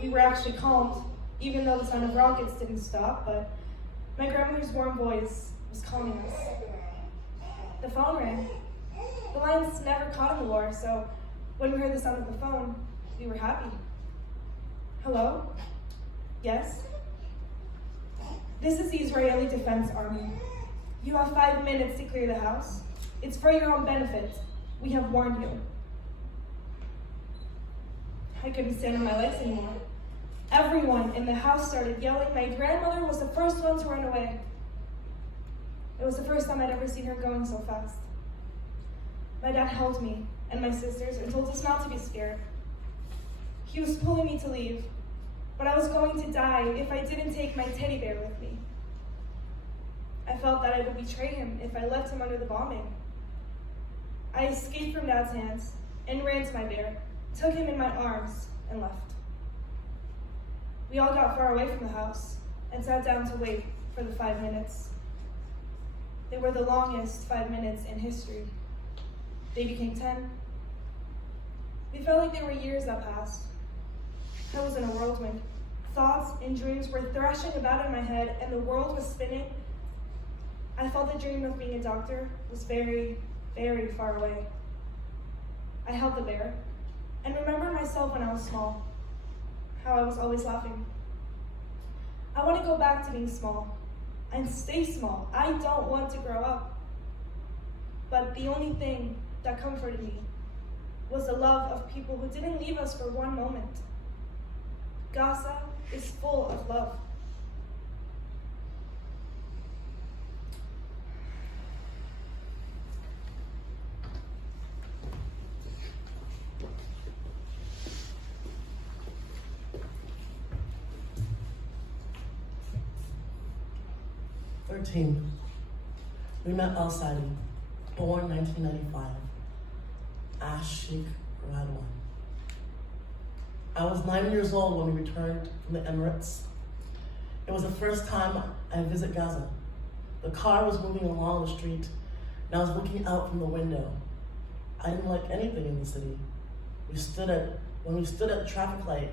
We were actually calmed, even though the sound of rockets didn't stop, but my grandmother's warm voice was calming us. The phone rang. The lines never caught in the war, so when we heard the sound of the phone, we were happy. Hello? Yes? This is the Israeli Defense Army. You have 5 minutes to clear the house. It's for your own benefit. We have warned you. I couldn't stand on my legs anymore. Everyone in the house started yelling. My grandmother was the first one to run away. It was the first time I'd ever seen her going so fast. My dad held me and my sisters and told us not to be scared. He was pulling me to leave, but I was going to die if I didn't take my teddy bear with me. I felt that I would betray him if I left him under the bombing. I escaped from Dad's hands and ran to my bear, took him in my arms, and left. We all got far away from the house and sat down to wait for the 5 minutes. They were the longest 5 minutes in history. They became 10. We felt like there were years that passed. I was in a whirlwind. Thoughts and dreams were thrashing about in my head and the world was spinning. I felt the dream of being a doctor was very, very far away. I held the bear and remembered myself when I was small, how I was always laughing. I want to go back to being small and stay small. I don't want to grow up. But the only thing that comforted me was the love of people who didn't leave us for one moment. Gaza is full of love. We met Al Sadi, born 1995, Ash Sheikh Radwan. I was 9 years old when we returned from the Emirates. It was the first time I visited Gaza. The car was moving along the street, and I was looking out from the window. I didn't like anything in the city. When we stood at the traffic light,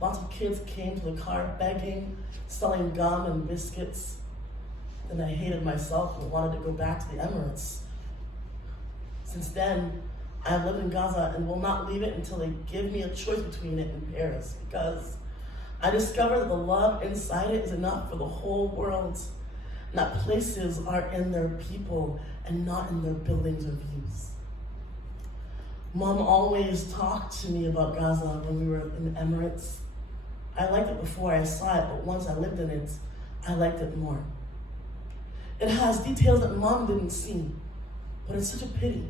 lots of kids came to the car begging, selling gum and biscuits. Then I hated myself and wanted to go back to the Emirates. Since then, I have lived in Gaza and will not leave it until they give me a choice between it and Paris, because I discovered that the love inside it is enough for the whole world, and that places are in their people and not in their buildings or views. Mom always talked to me about Gaza when we were in the Emirates. I liked it before I saw it, but once I lived in it, I liked it more. It has details that Mom didn't see, but it's such a pity.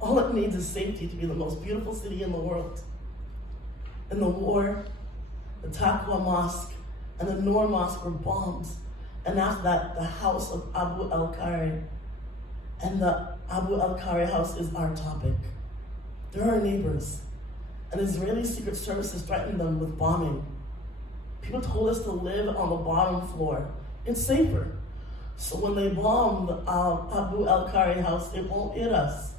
All it needs is safety to be the most beautiful city in the world. In the war, the Taqwa Mosque and the Noor Mosque were bombed, and after that, the house of Abu al-Kari. And the Abu al-Kari house is our topic. They're our neighbors, and Israeli secret services threatened them with bombing. People told us to live on the bottom floor. It's safer. So when they bomb the Abu al-Kari house, it won't hit us.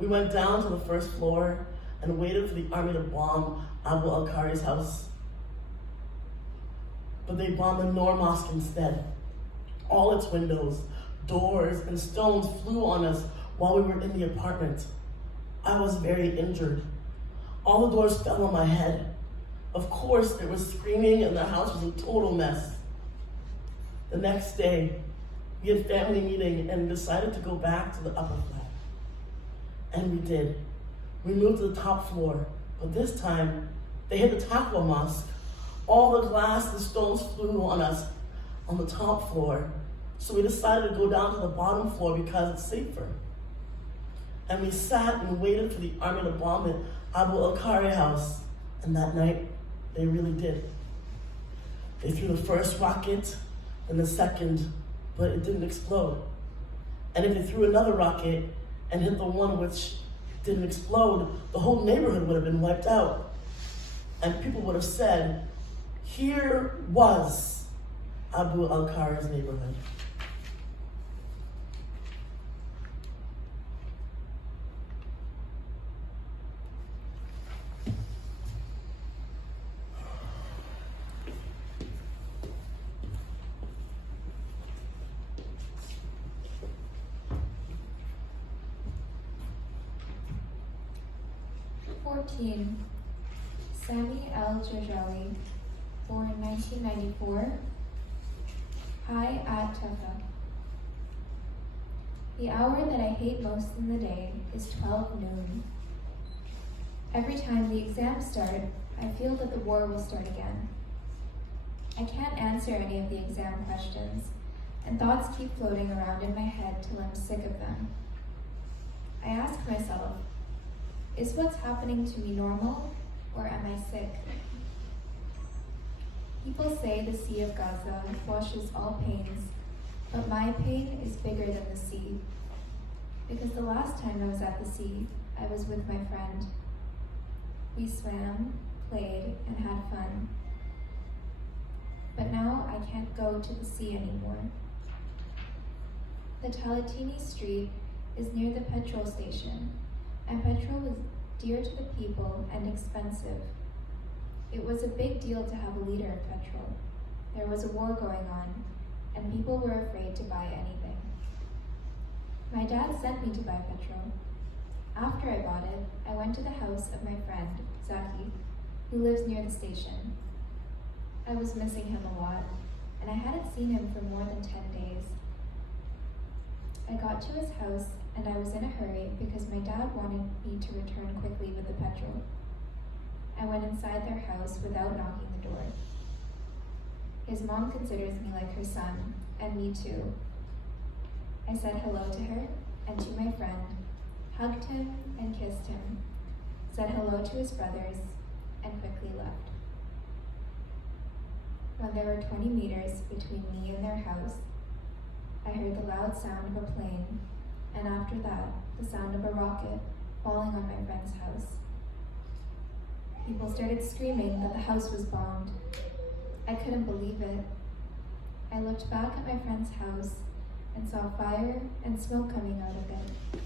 We went down to the first floor and waited for the army to bomb Abu al-Kari's house. But they bombed the Noor Mosque instead. All its windows, doors, and stones flew on us while we were in the apartment. I was very injured. All the doors fell on my head. Of course, there was screaming and the house was a total mess. The next day, we had family meeting and decided to go back to the upper flat. And we did. We moved to the top floor, but this time, they hit the Taqwa Mosque. All the glass and stones flew on us on the top floor. So we decided to go down to the bottom floor because it's safer. And we sat and waited for the army to bomb it, Abu al-Kari house. And that night, they really did. They threw the first rocket, then the second, but it didn't explode. And if they threw another rocket and hit the one which didn't explode, the whole neighborhood would have been wiped out. And people would have said, here was Abu al-Kari's neighborhood. Sami al-Jarjawi, born 1994, Hi at Tufa. The hour that I hate most in the day is 12 noon. Every time the exams start, I feel that the war will start again. I can't answer any of the exam questions, and thoughts keep floating around in my head till I'm sick of them. I ask myself, is what's happening to me normal, or am I sick? People say the Sea of Gaza washes all pains, but my pain is bigger than the sea. Because the last time I was at the sea, I was with my friend. We swam, played, and had fun. But now I can't go to the sea anymore. The Talatini Street is near the petrol station, and petrol was dear to the people and expensive. It was a big deal to have a liter of petrol. There was a war going on, and people were afraid to buy anything. My dad sent me to buy petrol. After I bought it, I went to the house of my friend, Zaki, who lives near the station. I was missing him a lot, and I hadn't seen him for more than 10 days. I got to his house, and I was in a hurry because my dad wanted me to return quickly with the petrol. I went inside their house without knocking the door. His mom considers me like her son, and me too. I said hello to her and to my friend, hugged him and kissed him, said hello to his brothers, and quickly left. When there were 20 meters between me and their house, I heard the loud sound of a plane, and after that, the sound of a rocket falling on my friend's house. People started screaming that the house was bombed. I couldn't believe it. I looked back at my friend's house and saw fire and smoke coming out of it.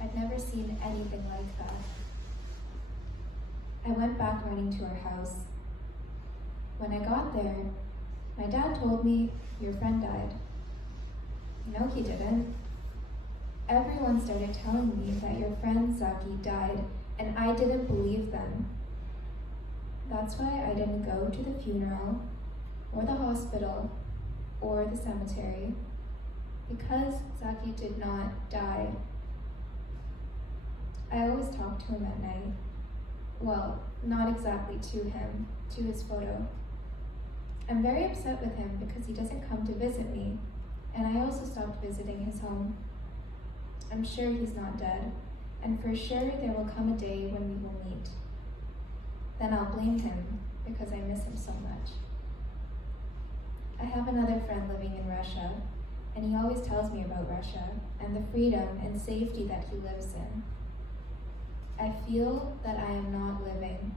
I'd never seen anything like that. I went back running to our house. When I got there, my dad told me, "Your friend died." No, he didn't. Everyone started telling me that your friend Zaki died, and I didn't believe them. That's why I didn't go to the funeral, or the hospital, or the cemetery, because Zaki did not die. I always talk to him at night. Well, not exactly to him, to his photo. I'm very upset with him because he doesn't come to visit me, and I also stopped visiting his home. I'm sure he's not dead, and for sure there will come a day when we will meet. Then I'll blame him because I miss him so much. I have another friend living in Russia, and he always tells me about Russia and the freedom and safety that he lives in. I feel that I am not living.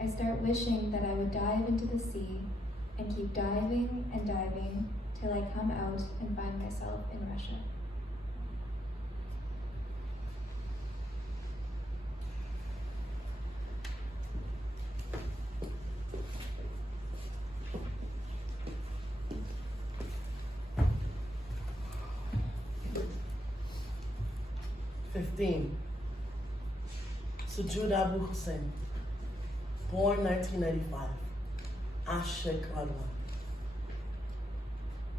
I start wishing that I would dive into the sea and keep diving and diving till I come out and find myself in Russia. Sujud Abu Hussein. born 1995, Ashik Radwan.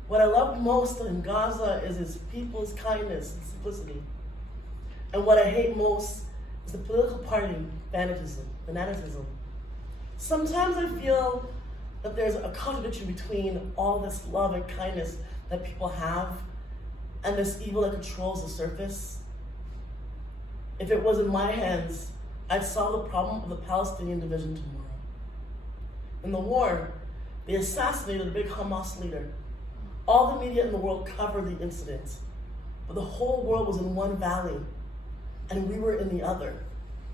What I love most in Gaza is its people's kindness and simplicity. And what I hate most is the political party fanaticism. Sometimes I feel that there's a contradiction between all this love and kindness that people have and this evil that controls the surface. If it was in my hands, I'd solve the problem of the Palestinian division tomorrow. In the war, they assassinated a big Hamas leader. All the media in the world covered the incident, but the whole world was in one valley, and we were in the other,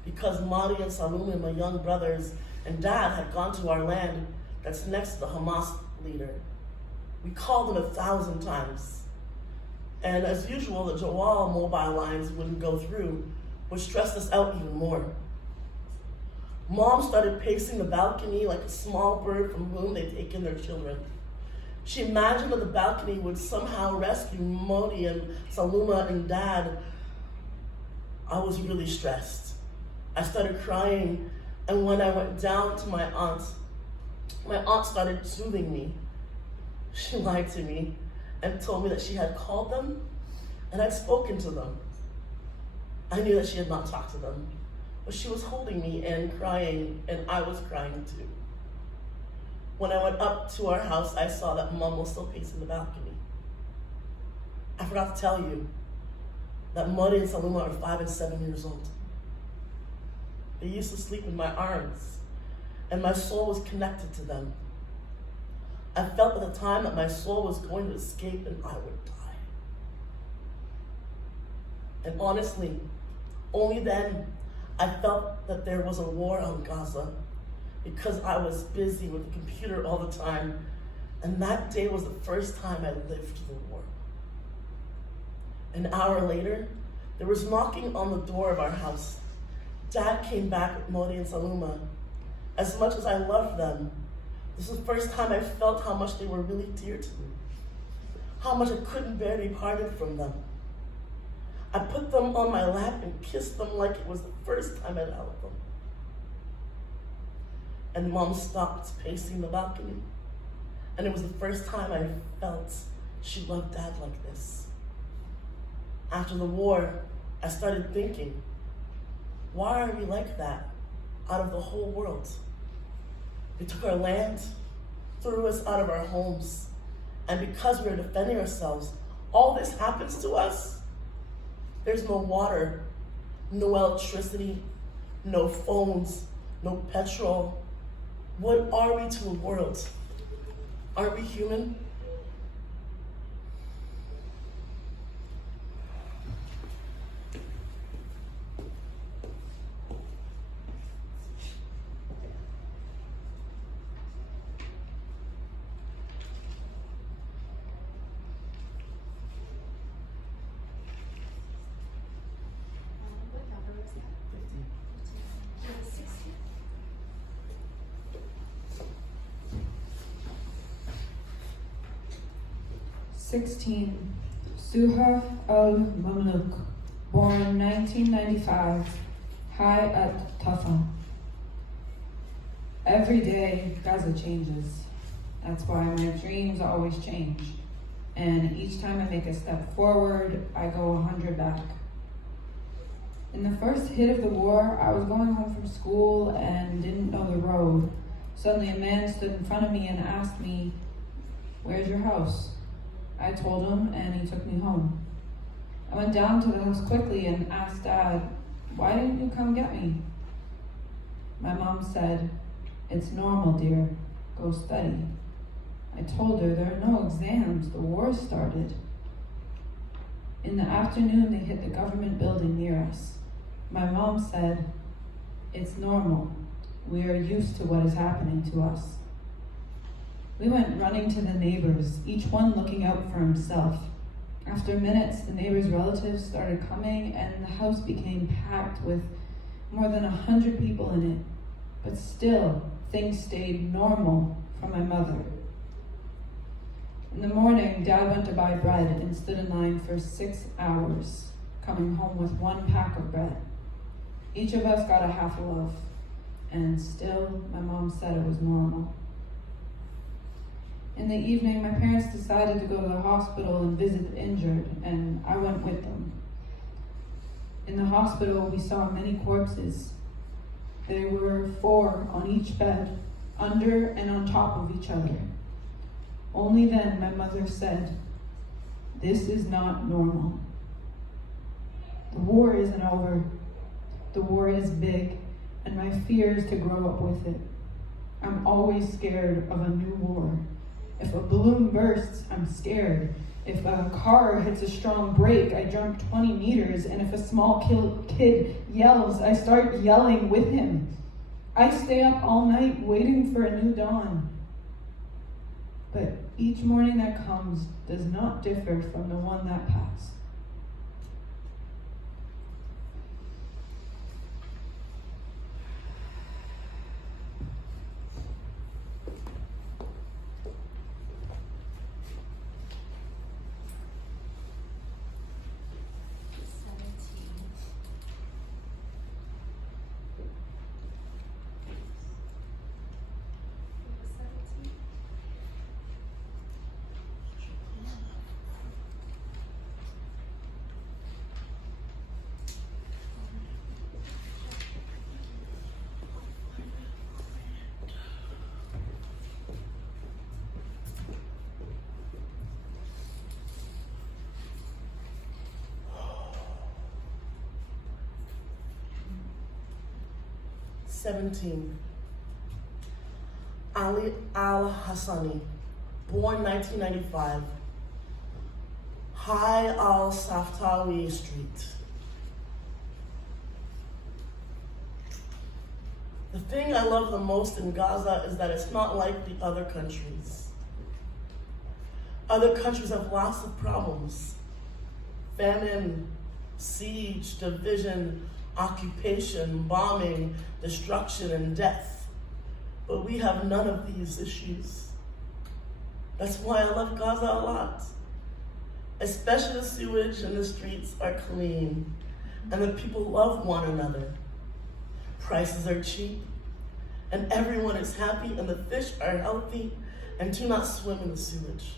because Madi and Salumi, my young brothers, and dad had gone to our land that's next to the Hamas leader. We called them 1,000 times. And as usual, the Jawal mobile lines wouldn't go through, which stressed us out even more. Mom started pacing the balcony like a small bird from whom they'd taken their children. She imagined that the balcony would somehow rescue Modi and Saluma and Dad. I was really stressed. I started crying, and when I went down to my aunt started soothing me. She lied to me and told me that she had called them and I'd spoken to them. I knew that she had not talked to them, but she was holding me and crying, and I was crying too. When I went up to our house, I saw that Mom was still pacing the balcony. I forgot to tell you that Modi and Saluma are 5 and 7 years old. They used to sleep in my arms, and my soul was connected to them. I felt at the time that my soul was going to escape and I would die. And honestly, only then I felt that there was a war on Gaza, because I was busy with the computer all the time, and that day was the first time I lived the war. An hour later, there was knocking on the door of our house. Dad came back with Modi and Saluma. As much as I loved them, this was the first time I felt how much they were really dear to me, how much I couldn't bear to be parted from them. I put them on my lap and kissed them like it was the first time I'd held them. And Mom stopped pacing the balcony, and it was the first time I felt she loved Dad like this. After the war, I started thinking, why are we like that out of the whole world? They took our land, threw us out of our homes, and because we were defending ourselves, all this happens to us. There's no water, no electricity, no phones, no petrol. What are we to the world? Aren't we human? What number was that? 16. Suha al-Mamluk, born 1995, High at Tafa. Every day, Gaza changes. That's why my dreams always change. And each time I make a step forward, I go 100 back. In the first hit of the war, I was going home from school and didn't know the road. Suddenly a man stood in front of me and asked me, "Where's your house?" I told him and he took me home. I went down to the house quickly and asked Dad, "Why didn't you come get me?" My mom said, "It's normal, dear. Go study." I told her there are no exams. The war started. In the afternoon, they hit the government building near us. My mom said, "It's normal. We are used to what is happening to us." We went running to the neighbors, each one looking out for himself. After minutes, the neighbors' relatives started coming and the house became packed with more than 100 people in it. But still, things stayed normal for my mother. In the morning, Dad went to buy bread and stood in line for 6 hours, coming home with 1 pack of bread. Each of us got a half a loaf. and still my mom said it was normal. In the evening, my parents decided to go to the hospital and visit the injured, and I went with them. In the hospital, we saw many corpses. There were 4 on each bed, under and on top of each other. Only then my mother said, "This is not normal. The war isn't over. The war is big, and my fear is to grow up with it. I'm always scared of a new war. If a balloon bursts, I'm scared. If a car hits a strong brake, I jump 20 meters, and if a small kid yells, I start yelling with him. I stay up all night waiting for a new dawn. But each morning that comes does not differ from the one that passed." "17. Ali Al-Hassani, born 1995, High Al-Saftawi Street. The thing I love the most in Gaza is that it's not like the other countries. Other countries have lots of problems: famine, siege, division, occupation, bombing, destruction, and death. But we have none of these issues. That's why I love Gaza a lot. Especially the sewage and the streets are clean, and the people love one another. Prices are cheap, and everyone is happy, and the fish are healthy and do not swim in the sewage.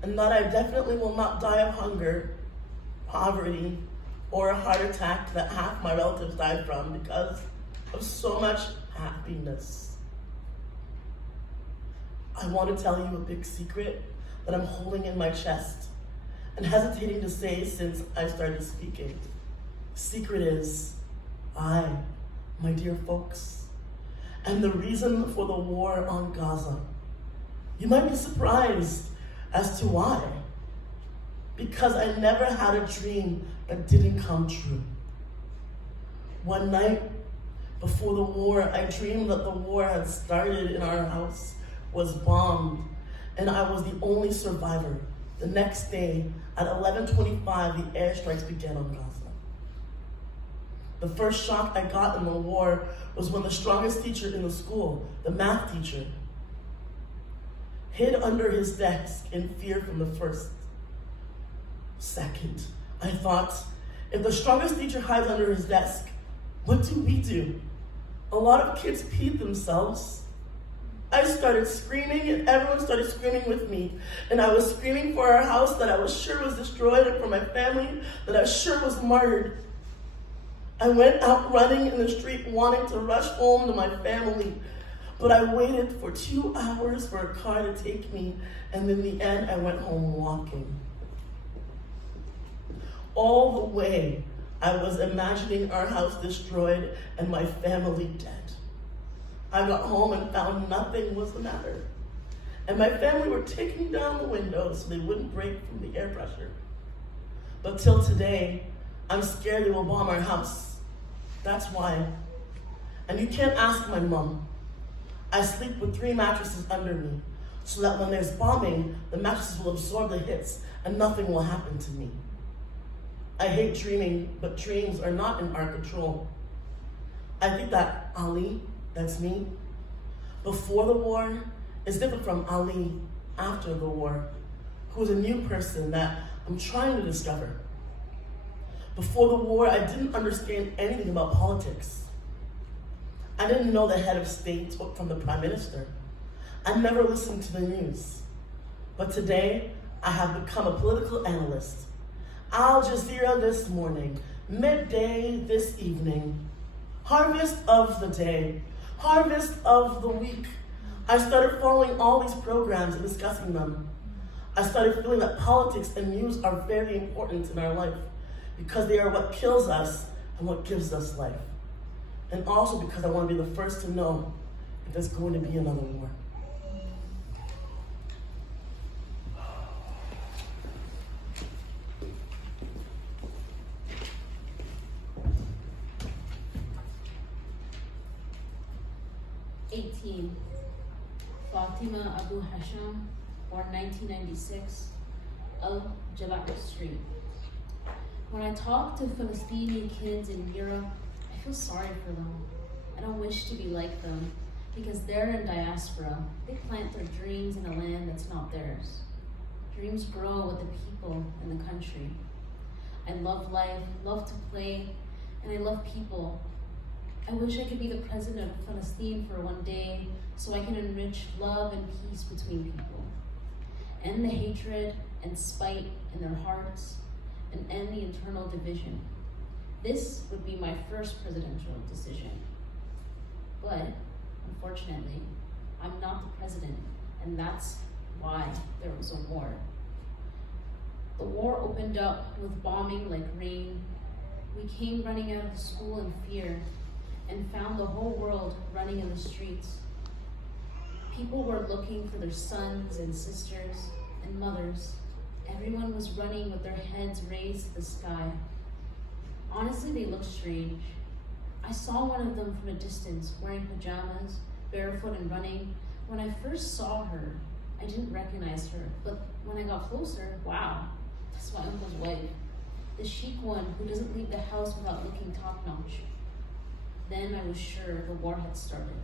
And that I definitely will not die of hunger, poverty, or a heart attack that half my relatives died from because of so much happiness. I want to tell you a big secret that I'm holding in my chest and hesitating to say since I started speaking. Secret is, my dear folks, am the reason for the war on Gaza. You might be surprised as to why. Because I never had a dream that didn't come true. One night before the war, I dreamed that the war had started in our house, was bombed, and I was the only survivor. The next day, at 11:25, the airstrikes began on Gaza. The first shock I got in the war was when the strongest teacher in the school, the math teacher, hid under his desk in fear from the first second. I thought, if the strongest teacher hides under his desk, what do we do? A lot of kids peed themselves. I started screaming and everyone started screaming with me. And I was screaming for our house that I was sure was destroyed and for my family that I was sure was martyred. I went out running in the street wanting to rush home to my family. But I waited for 2 hours for a car to take me, and in the end I went home walking. All the way, I was imagining our house destroyed and my family dead. I got home and found nothing was the matter. And my family were taking down the windows so they wouldn't break from the air pressure. But till today, I'm scared they will bomb our house. That's why. And you can't ask my mom. I sleep with 3 mattresses under me, so that when there's bombing, the mattresses will absorb the hits and nothing will happen to me. I hate dreaming, but dreams are not in our control. I think that Ali, that's me, before the war is different from Ali after the war, who's a new person that I'm trying to discover. Before the war, I didn't understand anything about politics. I didn't know the head of state from the prime minister. I never listened to the news. But today, I have become a political analyst. Al Jazeera this morning, midday this evening, harvest of the day, harvest of the week. I started following all these programs and discussing them. I started feeling that politics and news are very important in our life because they are what kills us and what gives us life. And also because I want to be the first to know if there's going to be another war. Fatima Abu Hasham, born 1996, Al Jalab Street. When I talk to Palestinian kids in Europe, I feel sorry for them. I don't wish to be like them because they're in diaspora. They plant their dreams in a land that's not theirs. Dreams grow with the people in the country. I love life, love to play, and I love people. I wish I could be the president of Palestine for one day so I can enrich love and peace between people, end the hatred and spite in their hearts, and end the internal division. This would be my first presidential decision. But, unfortunately, I'm not the president, and that's why there was a war. The war opened up with bombing like rain. We came running out of the school in fear and found the whole world running in the streets. People were looking for their sons and sisters and mothers. Everyone was running with their heads raised to the sky. Honestly, they looked strange. I saw one of them from a distance, wearing pajamas, barefoot and running. When I first saw her, I didn't recognize her, but when I got closer, wow, that's my uncle's wife. The chic one who doesn't leave the house without looking top-notch. Then I was sure the war had started.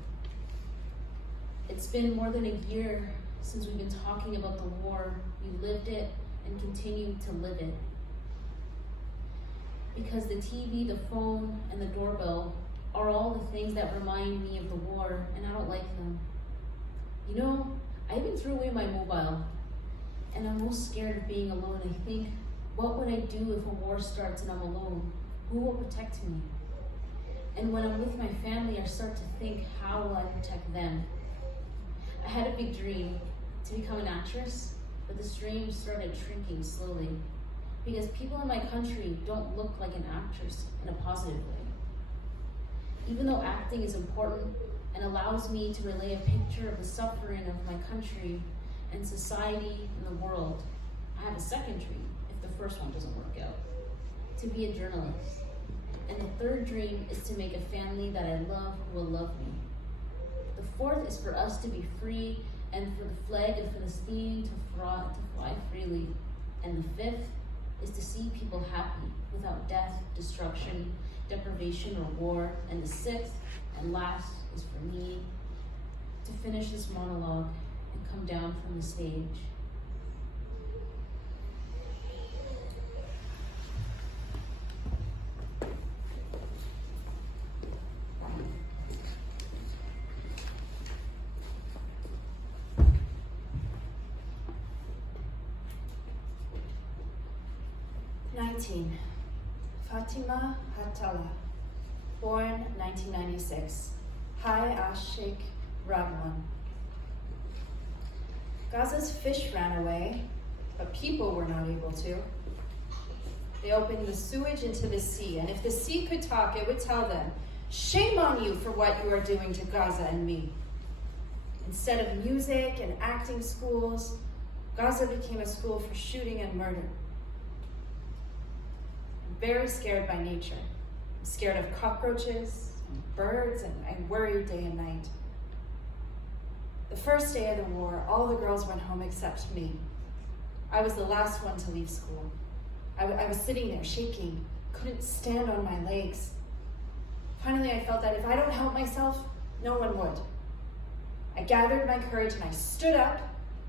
It's been more than a year since we've been talking about the war. We lived it and continue to live it. Because the TV, the phone, and the doorbell are all the things that remind me of the war, and I don't like them. You know, I even threw away my mobile, and I'm most scared of being alone. I think, what would I do if a war starts and I'm alone? Who will protect me? And when I'm with my family, I start to think, how will I protect them? I had a big dream to become an actress, but this dream started shrinking slowly because people in my country don't look like an actress in a positive way. Even though acting is important and allows me to relay a picture of the suffering of my country and society and the world, I have a second dream if the first one doesn't work out, to be a journalist. And the third dream is to make a family that I love who will love me. The fourth is for us to be free and for the flag of Palestine to fly freely. And the fifth is to see people happy without death, destruction, deprivation, or war. And the sixth and last is for me to finish this monologue and come down from the stage. Fatima Hatala, born 1996. Hi Ashik Ragman. Gaza's fish ran away, but people were not able to. They opened the sewage into the sea, and if the sea could talk, it would tell them, shame on you for what you are doing to Gaza and me. Instead of music and acting schools, Gaza became a school for shooting and murder. Very scared by nature. I'm scared of cockroaches and birds, and I worry day and night. The first day of the war, all the girls went home except me. I was the last one to leave school. I was sitting there shaking, couldn't stand on my legs. Finally, I felt that if I don't help myself, no one would. I gathered my courage and I stood up,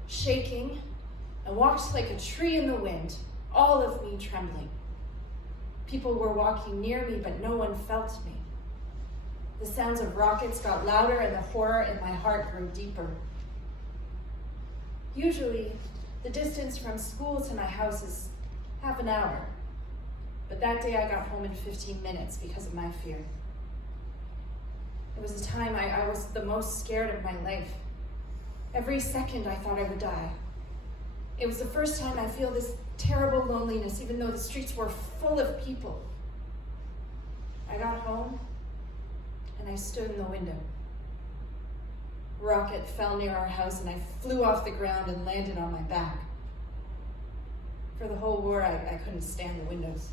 shaking, and walked like a tree in the wind, all of me trembling. People were walking near me, but no one felt me. The sounds of rockets got louder and the horror in my heart grew deeper. Usually, the distance from school to my house is half an hour, but that day I got home in 15 minutes because of my fear. It was a time I was the most scared of my life. Every second I thought I would die. It was the first time I feel this terrible loneliness, even though the streets were full of people. I got home and I stood in the window. A rocket fell near our house and I flew off the ground and landed on my back. For the whole war, I couldn't stand the windows.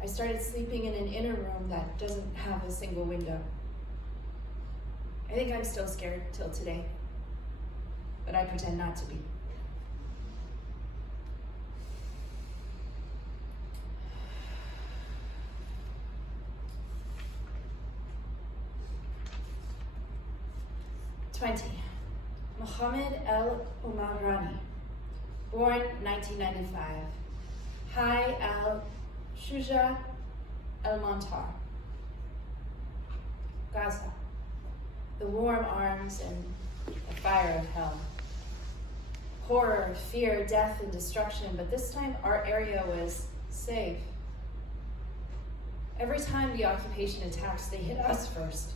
I started sleeping in an inner room that doesn't have a single window. I think I'm still scared till today, but I pretend not to be. Mohammed El Umarani, born 1995. Hai Al Shuja El Montar. Gaza, the warm arms and the fire of hell. Horror, fear, death, and destruction, but this time our area was safe. Every time the occupation attacks, they hit us first.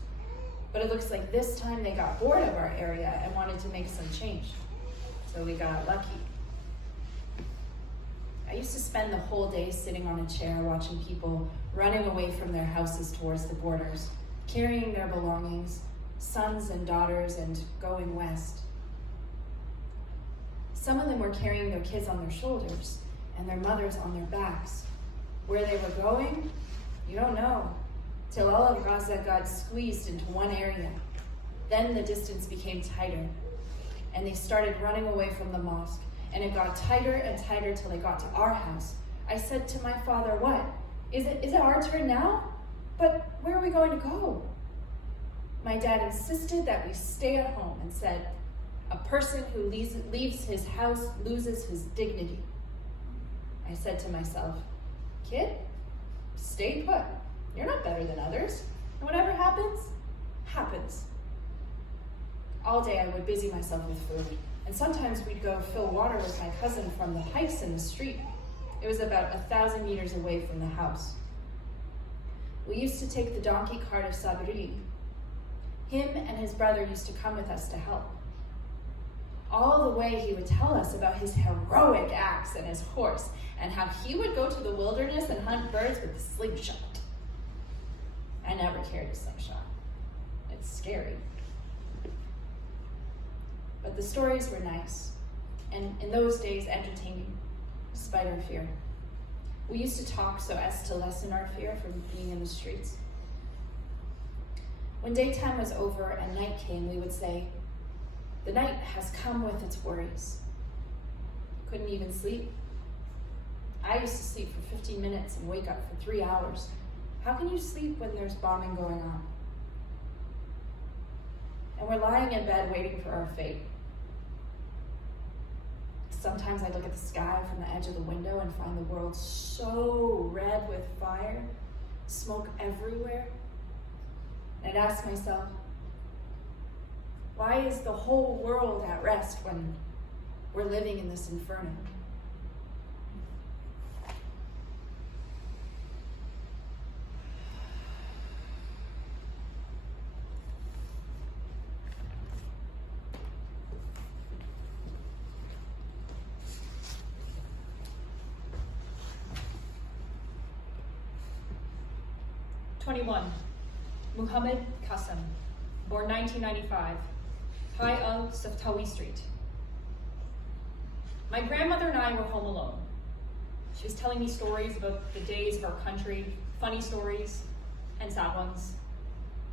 But it looks like this time they got bored of our area and wanted to make some change. So we got lucky. I used to spend the whole day sitting on a chair watching people running away from their houses towards the borders, carrying their belongings, sons and daughters, and going west. Some of them were carrying their kids on their shoulders and their mothers on their backs. Where they were going, you don't know, till all of Gaza got squeezed into one area. Then the distance became tighter, and they started running away from the mosque, and it got tighter and tighter till they got to our house. I said to my father, what? Is it our turn now? But where are we going to go? My dad insisted that we stay at home and said, a person who leaves his house loses his dignity. I said to myself, kid, stay put. You're not better than others. And whatever happens, happens. All day I would busy myself with food. And sometimes we'd go fill water with my cousin from the heights in the street. It was about 1,000 meters away from the house. We used to take the donkey cart of Sabri. Him and his brother used to come with us to help. All the way he would tell us about his heroic acts and his horse, and how he would go to the wilderness and hunt birds with a slingshot. I never carried a slingshot. It's scary. But the stories were nice, and in those days entertaining, despite our fear. We used to talk so as to lessen our fear from being in the streets. When daytime was over and night came, we would say, the night has come with its worries. Couldn't even sleep. I used to sleep for 15 minutes and wake up for 3 hours. How can you sleep when there's bombing going on? And we're lying in bed waiting for our fate. Sometimes I look at the sky from the edge of the window and find the world so red with fire, smoke everywhere. And I'd ask myself, why is the whole world at rest when we're living in this inferno? Muhammad Qasim, born 1995, Hai Al Saftawi Street. My grandmother and I were home alone. She was telling me stories about the days of our country, funny stories and sad ones.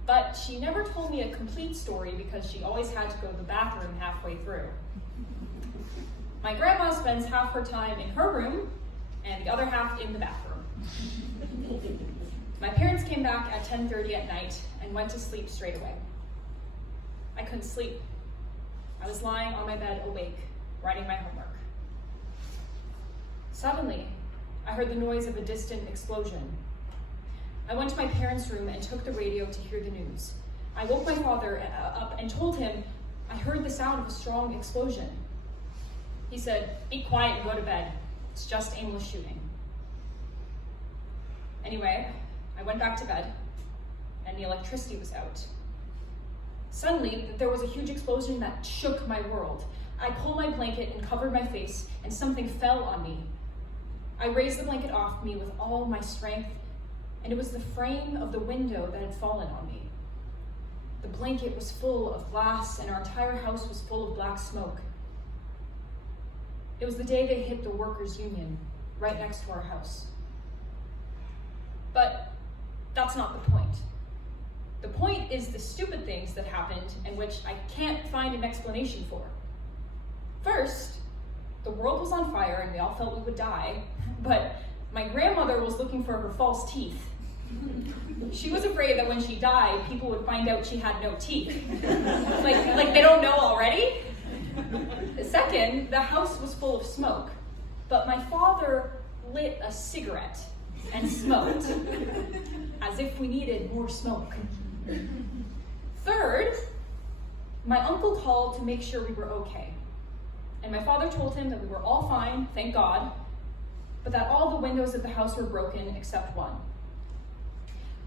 But she never told me a complete story because she always had to go to the bathroom halfway through. My grandma spends half her time in her room and the other half in the bathroom. My parents came back at 10:30 at night and went to sleep straight away. I couldn't sleep. I was lying on my bed awake, writing my homework. Suddenly, I heard the noise of a distant explosion. I went to my parents' room and took the radio to hear the news. I woke my father up and told him I heard the sound of a strong explosion. He said, "Be quiet and go to bed. It's just aimless shooting." Anyway, I went back to bed, and the electricity was out. Suddenly, there was a huge explosion that shook my world. I pulled my blanket and covered my face, and something fell on me. I raised the blanket off me with all my strength, and it was the frame of the window that had fallen on me. The blanket was full of glass, and our entire house was full of black smoke. It was the day they hit the workers' union, right next to our house. But that's not the point. The point is the stupid things that happened and which I can't find an explanation for. First, the world was on fire and we all felt we would die, but my grandmother was looking for her false teeth. She was afraid that when she died, people would find out she had no teeth. like they don't know already? Second, the house was full of smoke, but my father lit a cigarette and smoked, as if we needed more smoke. Third, my uncle called to make sure we were okay. And my father told him that we were all fine, thank God, but that all the windows of the house were broken except one.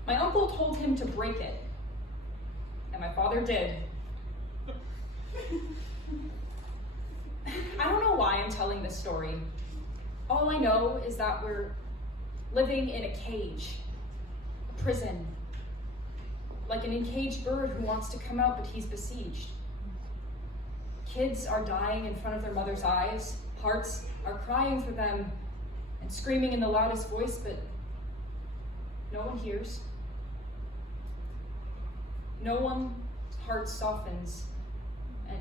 My uncle told him to break it, and my father did. I don't know why I'm telling this story. All I know is that we're living in a cage, a prison, like an encaged bird who wants to come out but he's besieged. Kids are dying in front of their mother's eyes, hearts are crying for them and screaming in the loudest voice, but no one hears. No one's heart softens, and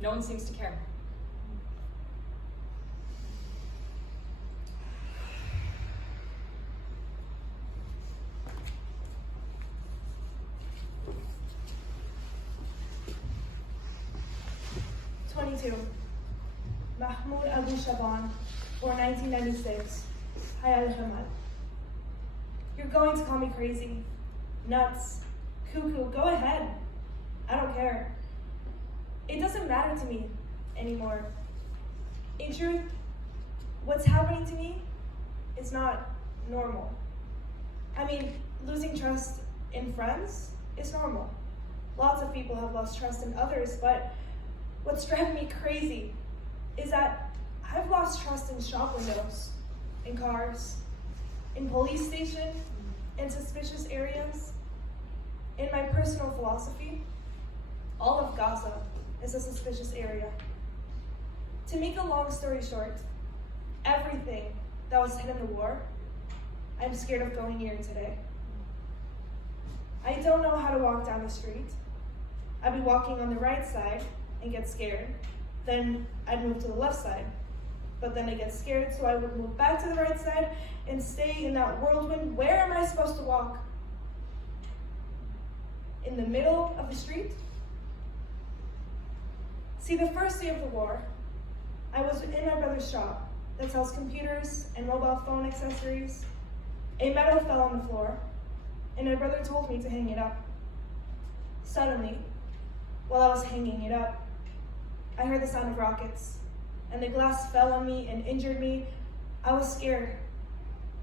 no one seems to care. Mahmoud Abu Shaban, born 1996, Hayal Hamad. You're going to call me crazy, nuts, cuckoo, go ahead. I don't care. It doesn't matter to me anymore. In truth, what's happening to me is not normal. I mean, losing trust in friends is normal. Lots of people have lost trust in others, but what's driving me crazy is that I've lost trust in shop windows, in cars, in police stations, in suspicious areas. In my personal philosophy, all of Gaza is a suspicious area. To make a long story short, everything that was hit in the war, I'm scared of going near today. I don't know how to walk down the street. I'd be walking on the right side and get scared. Then I'd move to the left side. But then I get scared, so I would move back to the right side and stay in that whirlwind. Where am I supposed to walk? In the middle of the street? See, the first day of the war, I was in my brother's shop that sells computers and mobile phone accessories. A medal fell on the floor, and my brother told me to hang it up. Suddenly, while I was hanging it up, I heard the sound of rockets, and the glass fell on me and injured me. I was scared.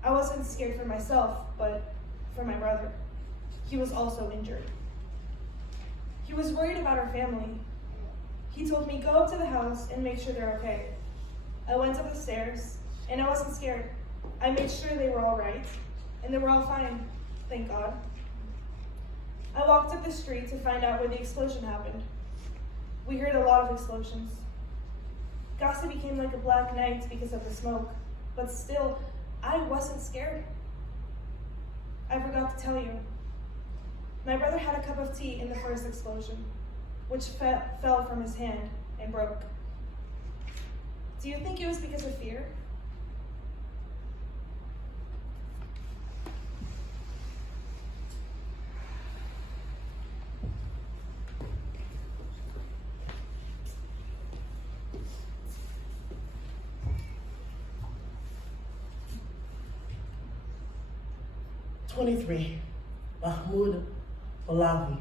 I wasn't scared for myself, but for my brother. He was also injured. He was worried about our family. He told me, go up to the house and make sure they're okay. I went up the stairs, and I wasn't scared. I made sure they were all right, and they were all fine, thank God. I walked up the street to find out where the explosion happened. We heard a lot of explosions. Gaza became like a black night because of the smoke, but still, I wasn't scared. I forgot to tell you. My brother had a cup of tea in the first explosion, which fell from his hand and broke. Do you think it was because of fear? 23, Mahmoud Balawi,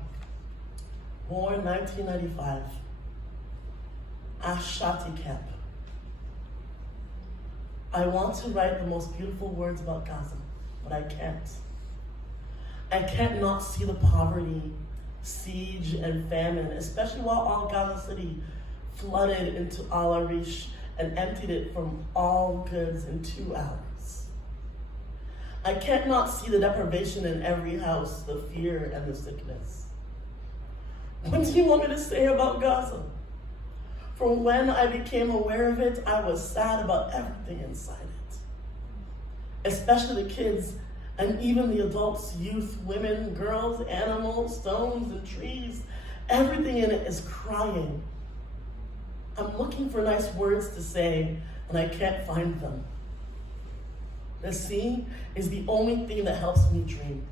born 1995, Ashati Camp. I want to write the most beautiful words about Gaza, but I can't. I can't not see the poverty, siege, and famine, especially while all Gaza City flooded into Al Arish and emptied it from all goods in 2 hours. I can't not see the deprivation in every house, the fear and the sickness. What do you want me to say about Gaza? From when I became aware of it, I was sad about everything inside it, especially the kids and even the adults, youth, women, girls, animals, stones, and trees. Everything in it is crying. I'm looking for nice words to say, and I can't find them. The sea is the only thing that helps me dream.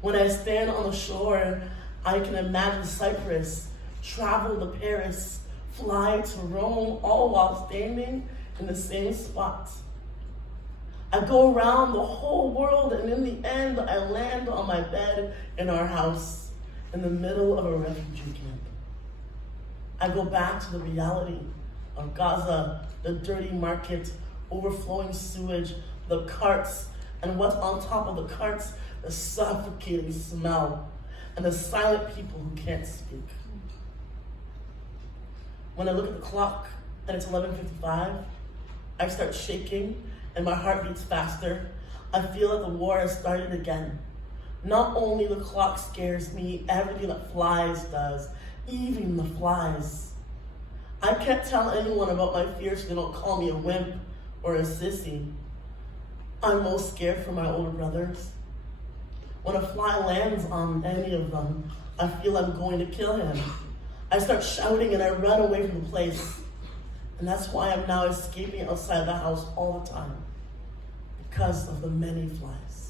When I stand on the shore, I can imagine Cyprus, travel to Paris, fly to Rome, all while standing in the same spot. I go around the whole world, and in the end, I land on my bed in our house in the middle of a refugee camp. I go back to the reality of Gaza, the dirty market, overflowing sewage, the carts, and what's on top of the carts, the suffocating smell, and the silent people who can't speak. When I look at the clock and it's 11:55, I start shaking and my heart beats faster. I feel that the war has started again. Not only the clock scares me, everything that flies does, even the flies. I can't tell anyone about my fears so they don't call me a wimp or a sissy. I'm most scared for my older brothers. When a fly lands on any of them, I feel I'm going to kill him. I start shouting and I run away from the place. And that's why I'm now escaping outside the house all the time, because of the many flies.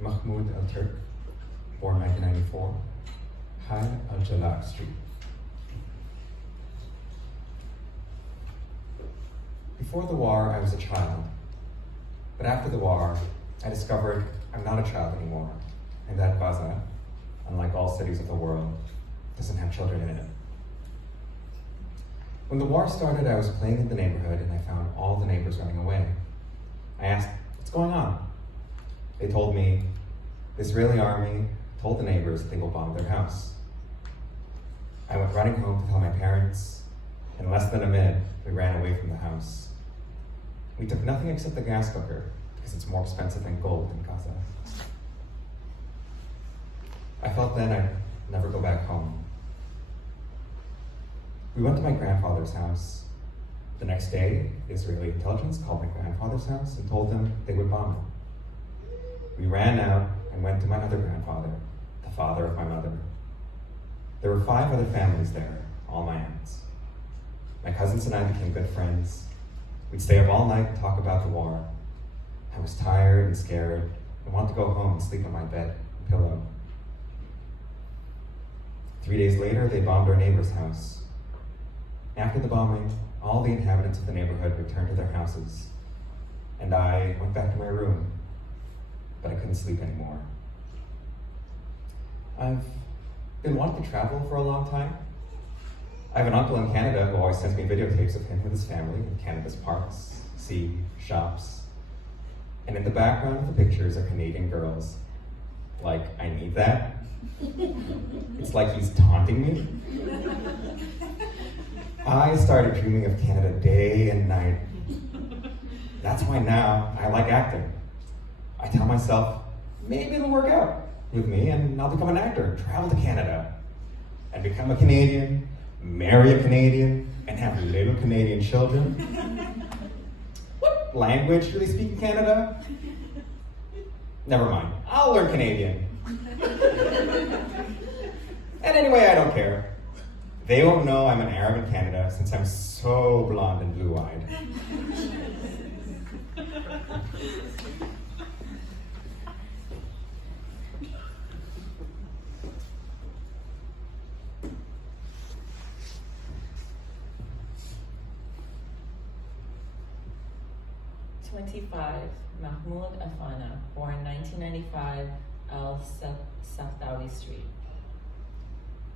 Mahmoud Al-Turk, born 1994, High Al-Jalak Street. Before the war, I was a child. But after the war, I discovered I'm not a child anymore, and that Gaza, unlike all cities of the world, doesn't have children in it. When the war started, I was playing in the neighborhood and I found all the neighbors running away. I asked, what's going on? They told me, the Israeli army told the neighbors that they will bomb their house. I went running home to tell my parents. In less than a minute, we ran away from the house. We took nothing except the gas cooker, because it's more expensive than gold in Gaza. I felt then I'd never go back home. We went to my grandfather's house. The next day, Israeli intelligence called my grandfather's house and told them they would bomb it. We ran out and went to my other grandfather, the father of my mother. There were 5 other families there, all my aunts. My cousins and I became good friends. We'd stay up all night and talk about the war. I was tired and scared. I wanted to go home and sleep on my bed and pillow. 3 days later, they bombed our neighbor's house. After the bombing, all the inhabitants of the neighborhood returned to their houses, and I went back to my room, but I couldn't sleep anymore. I've been wanting to travel for a long time. I have an uncle in Canada who always sends me videotapes of him with his family in Canada's parks, sea, shops. And in the background of the pictures are Canadian girls. Like, I need that. It's like he's taunting me. I started dreaming of Canada day and night. That's why now I like acting. I tell myself, maybe it'll work out with me and I'll become an actor, travel to Canada, and become a Canadian, marry a Canadian, and have little Canadian children. What language do they speak in Canada? Never mind, I'll learn Canadian. And anyway, I don't care. They won't know I'm an Arab in Canada since I'm so blonde and blue-eyed. 25, Mahmoud Afana, born 1995, Al Safdawi Street.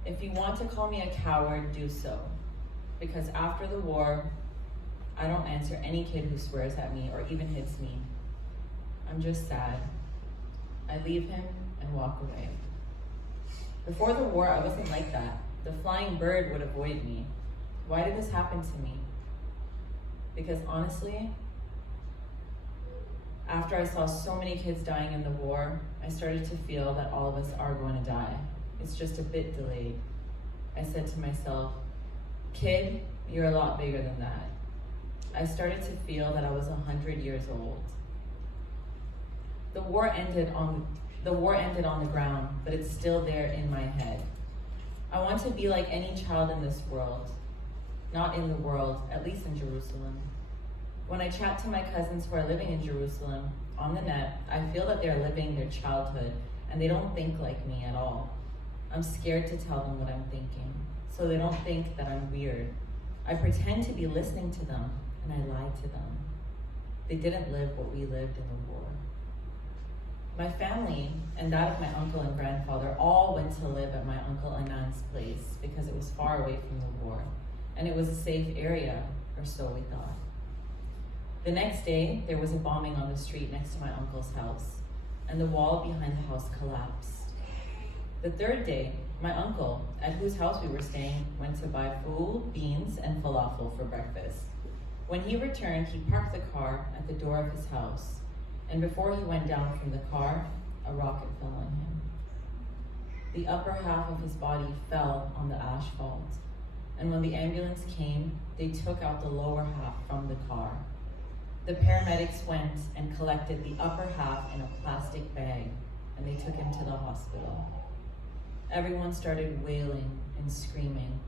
If you want to call me a coward, do so. Because after the war, I don't answer any kid who swears at me or even hits me. I'm just sad. I leave him and walk away. Before the war, I wasn't like that. The flying bird would avoid me. Why did this happen to me? Because honestly, after I saw so many kids dying in the war, I started to feel that all of us are going to die. It's just a bit delayed. I said to myself, kid, you're a lot bigger than that. I started to feel that I was 100 years old. The war ended on the ground, but it's still there in my head. I want to be like any child in this world. Not in the world, at least in Jerusalem. When I chat to my cousins who are living in Jerusalem on the net, I feel that they're living their childhood and they don't think like me at all. I'm scared to tell them what I'm thinking, so they don't think that I'm weird. I pretend to be listening to them and I lie to them. They didn't live what we lived in the war. My family and that of my uncle and grandfather all went to live at my uncle Anand's place because it was far away from the war and it was a safe area, or so we thought. The next day, there was a bombing on the street next to my uncle's house, and the wall behind the house collapsed. The third day, my uncle, at whose house we were staying, went to buy food, beans, and falafel for breakfast. When he returned, he parked the car at the door of his house, and before he went down from the car, a rocket fell on him. The upper half of his body fell on the asphalt, and when the ambulance came, they took out the lower half from the car. The paramedics went and collected the upper half in a plastic bag, and they took him to the hospital. Everyone started wailing and screaming,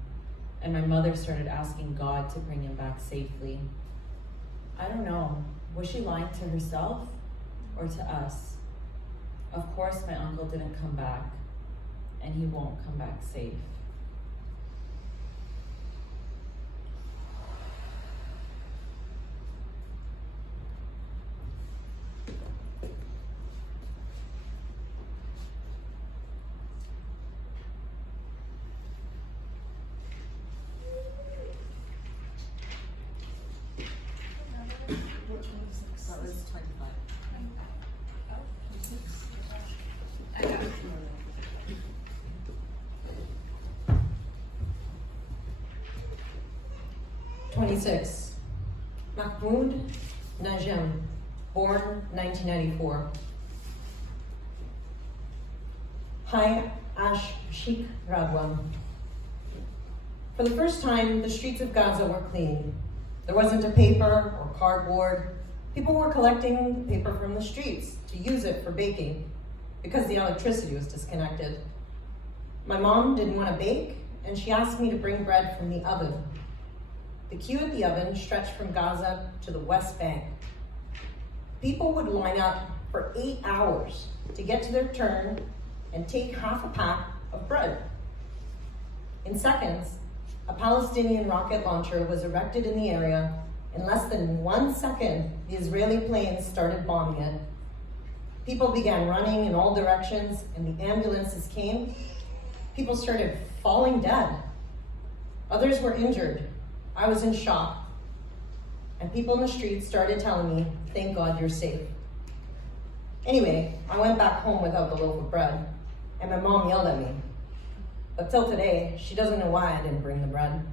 and my mother started asking God to bring him back safely. I don't know, was she lying to herself or to us? Of course, my uncle didn't come back, and he won't come back safe. That was 25. I got it. 26. Mahmoud Najem, born 1994. Hi, Ash Sheikh Radwan. For the first time, the streets of Gaza were clean. There wasn't a paper or cardboard. People were collecting paper from the streets to use it for baking because the electricity was disconnected. My mom didn't want to bake, and she asked me to bring bread from the oven. The queue at the oven stretched from Gaza to the West Bank. People would line up for 8 hours to get to their turn and take half a pack of bread. In seconds, a Palestinian rocket launcher was erected in the area. In less than 1 second, the Israeli planes started bombing it. People began running in all directions, and the ambulances came. People started falling dead. Others were injured. I was in shock. And people in the streets started telling me, "Thank God you're safe." Anyway, I went back home without the loaf of bread, and my mom yelled at me. But till today, she doesn't know why I didn't bring the bread.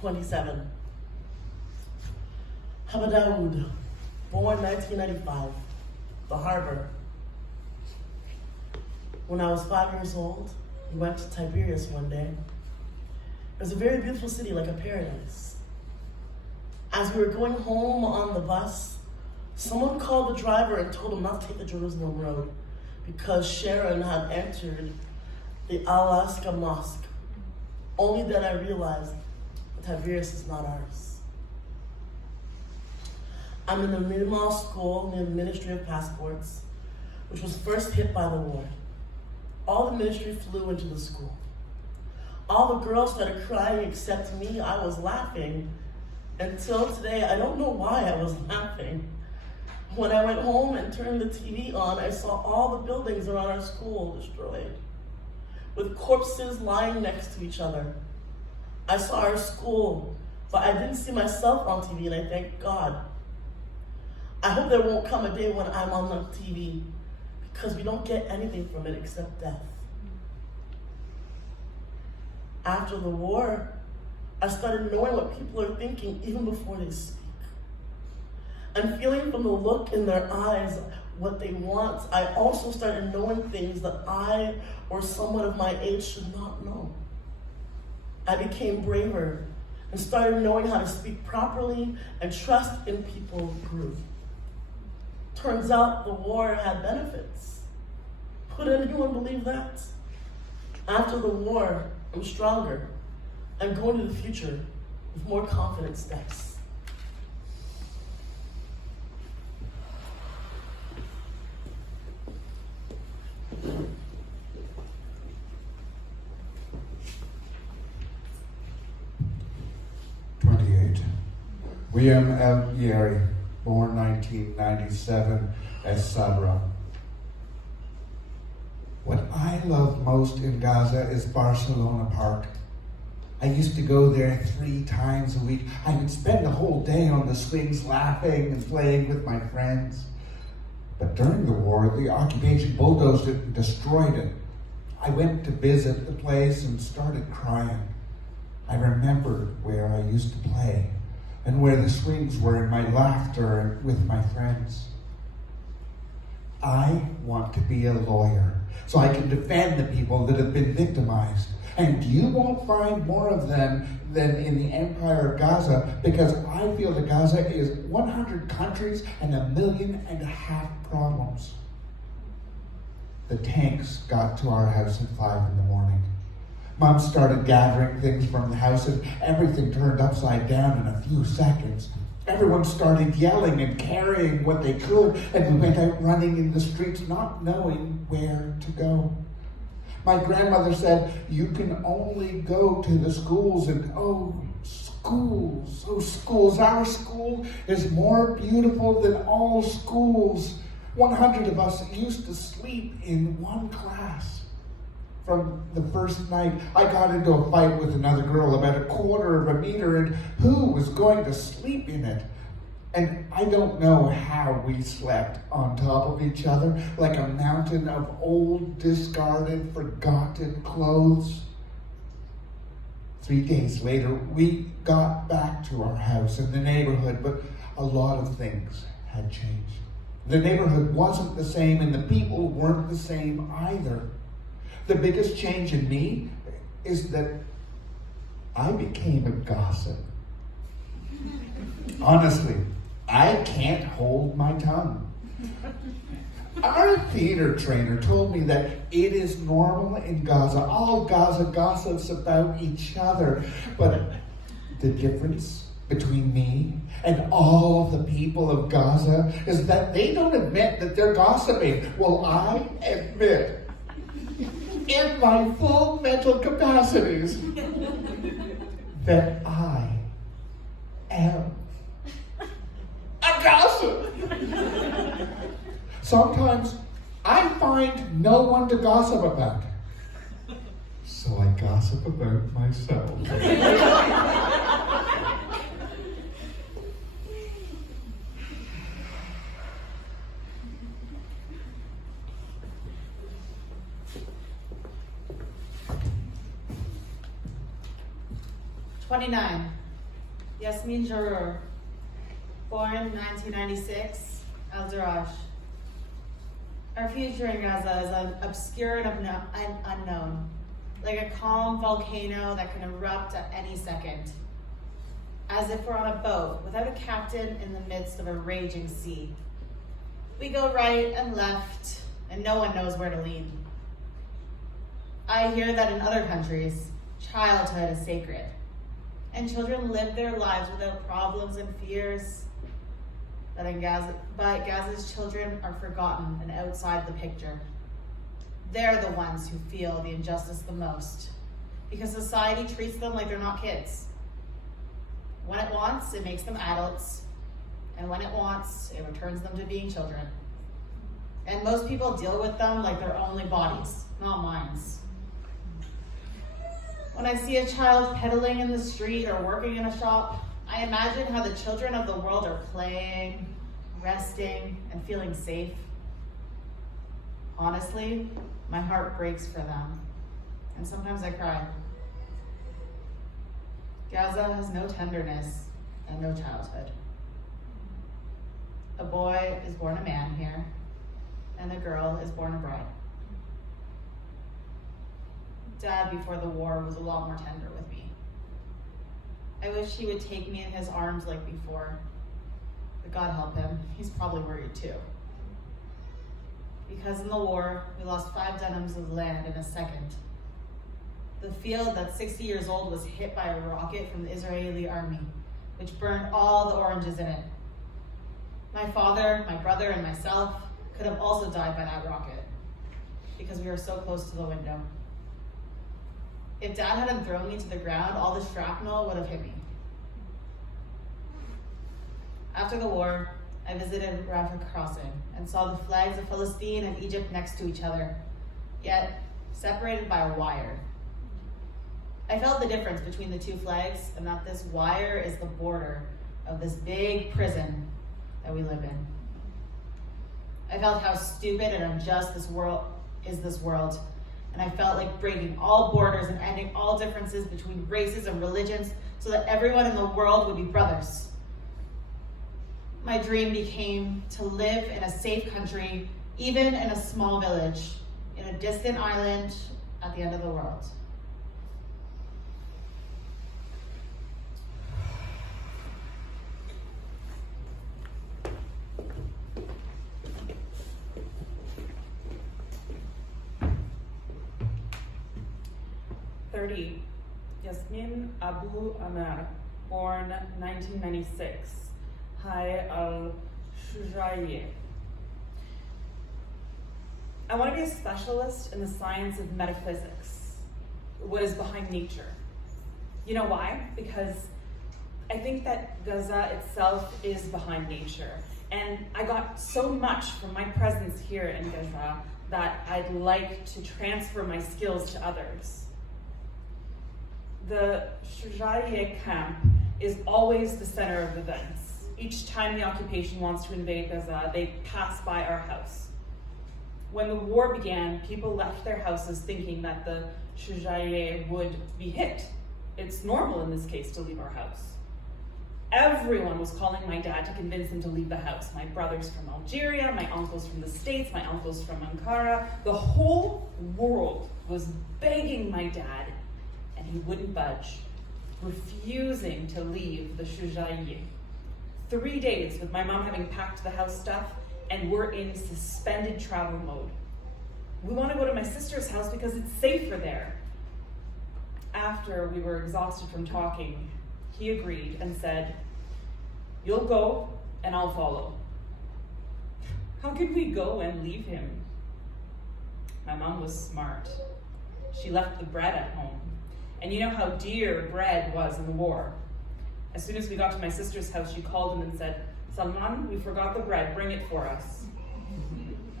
"27. Habadaoud, born 1995, the harbor. When I was 5 years old, we went to Tiberias one day. It was a very beautiful city, like a paradise. As we were going home on the bus, someone called the driver and told him not to take the Jerusalem road because Sharon had entered the Al-Aqsa Mosque. Only then I realized that Tiberias is not ours. I'm in the Mimal school near the Ministry of Passports, which was first hit by the war. All the ministry flew into the school. All the girls started crying except me. I was laughing. Until today, I don't know why I was laughing. When I went home and turned the TV on, I saw all the buildings around our school destroyed, with corpses lying next to each other. I saw our school, but I didn't see myself on TV, and I thank God. I hope there won't come a day when I'm on the TV, because we don't get anything from it except death. After the war, I started knowing what people are thinking even before they speak. And feeling from the look in their eyes what they want, I also started knowing things that I or someone of my age should not know. I became braver and started knowing how to speak properly, and trust in people grew. Turns out the war had benefits. Could anyone believe that? After the war, I'm stronger. I'm going to the future with more confident steps. William M. Yeri, born 1997 as Sabra. What I love most in Gaza is Barcelona Park. I used to go there 3 times a week. I would spend the whole day on the swings laughing and playing with my friends. But during the war, the occupation bulldozed it and destroyed it. I went to visit the place and started crying. I remembered where I used to play and where the swings were in my laughter with my friends. I want to be a lawyer so I can defend the people that have been victimized. And you won't find more of them than in the Empire of Gaza, because I feel that Gaza is 100 countries and 1.5 million problems. The tanks got to our house at 5 in the morning. Mom started gathering things from the house, and everything turned upside down in a few seconds. Everyone started yelling and carrying what they could, and we went out running in the streets, not knowing where to go. My grandmother said, "You can only go to the schools," and schools, schools. Our school is more beautiful than all schools. 100 of us used to sleep in one class. From the first night, I got into a fight with another girl about 1/4 meter, and who was going to sleep in it? And I don't know how we slept on top of each other, like a mountain of old, discarded, forgotten clothes. 3 days later, we got back to our house in the neighborhood, but a lot of things had changed. The neighborhood wasn't the same, and the people weren't the same either. The biggest change in me is that I became a gossip. Honestly, I can't hold my tongue. Our theater trainer told me that it is normal in Gaza. All Gaza gossips about each other. But the difference between me and all the people of Gaza is that they don't admit that they're gossiping. Well, I admit, in my full mental capacities, that I am a gossip. Sometimes I find no one to gossip about, so I gossip about myself. Yasmin Jarur, born 1996, El Daraj. Our future in Gaza is obscure and unknown, like a calm volcano that can erupt at any second. As if we're on a boat without a captain in the midst of a raging sea. We go right and left, and no one knows where to lean. I hear that in other countries, childhood is sacred, and children live their lives without problems and fears. but Gaza's children are forgotten and outside the picture. They're the ones who feel the injustice the most, because society treats them like they're not kids. When it wants, it makes them adults, and when it wants, it returns them to being children. And most people deal with them like they're only bodies, not minds. When I see a child pedaling in the street or working in a shop, I imagine how the children of the world are playing, resting, and feeling safe. Honestly, my heart breaks for them, and sometimes I cry. Gaza has no tenderness and no childhood. A boy is born a man here, and a girl is born a bride. Dad, before the war, was a lot more tender with me. I wish he would take me in his arms like before, but God help him, he's probably worried too. Because in the war, we lost 5 denims of land in a second. The field that's 60 years old was hit by a rocket from the Israeli army, which burned all the oranges in it. My father, my brother, and myself could have also died by that rocket because we were so close to the window. If Dad hadn't thrown me to the ground, all the shrapnel would have hit me. After the war, I visited Rafah Crossing and saw the flags of Palestine and Egypt next to each other, yet separated by a wire. I felt the difference between the 2 flags and that this wire is the border of this big prison that we live in. I felt how stupid and unjust this world is, and I felt like breaking all borders and ending all differences between races and religions so that everyone in the world would be brothers. My dream became to live in a safe country, even in a small village, in a distant island at the end of the world. Yasmin Abu Amar, born 1996, Hay al-Shujaiye. I want to be a specialist in the science of metaphysics, what is behind nature. You know why? Because I think that Gaza itself is behind nature. And I got so much from my presence here in Gaza that I'd like to transfer my skills to others. The Shujaiye camp is always the center of events. Each time the occupation wants to invade Gaza, they pass by our house. When the war began, people left their houses thinking that the Shujaiye would be hit. It's normal in this case to leave our house. Everyone was calling my dad to convince him to leave the house. My brothers from Algeria, my uncles from the States, my uncles from Ankara. The whole world was begging my dad, and he wouldn't budge, refusing to leave the Shujaiye. 3 days with my mom having packed the house stuff, and we're in suspended travel mode. We want to go to my sister's house because it's safer there. After we were exhausted from talking, he agreed and said, "You'll go and I'll follow." How could we go and leave him? My mom was smart. She left the bread at home. And you know how dear bread was in the war. As soon as we got to my sister's house, she called him and said, "Salman, we forgot the bread, bring it for us."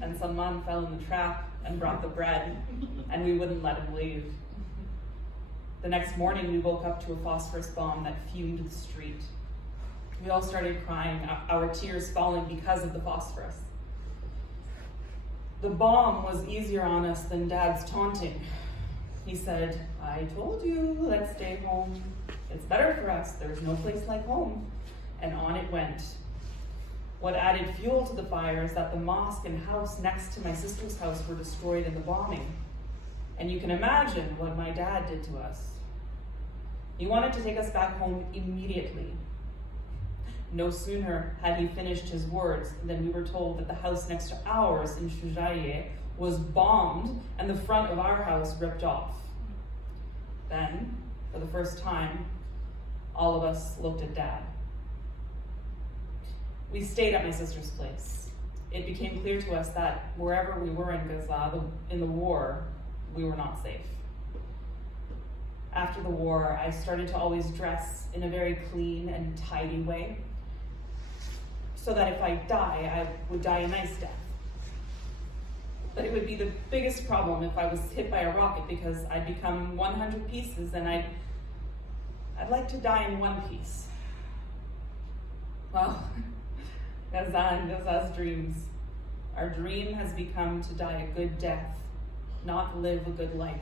And Salman fell in the trap and brought the bread, and we wouldn't let him leave. The next morning, we woke up to a phosphorus bomb that fumed the street. We all started crying, our tears falling because of the phosphorus. The bomb was easier on us than Dad's taunting. He said, "I told you, let's stay home. It's better for us. There's no place like home." And on it went. What added fuel to the fire is that the mosque and house next to my sister's house were destroyed in the bombing. And you can imagine what my dad did to us. He wanted to take us back home immediately. No sooner had he finished his words than we were told that the house next to ours in Shujaiye was bombed and the front of our house ripped off. Then, for the first time, all of us looked at Dad. We stayed at my sister's place. It became clear to us that wherever we were in Gaza, in the war, we were not safe. After the war, I started to always dress in a very clean and tidy way, so that if I die, I would die a nice death. But it would be the biggest problem if I was hit by a rocket, because I'd become 100 pieces, and I'd like to die in one piece. Well, Gaza and Gaza's dreams. Our dream has become to die a good death, not live a good life.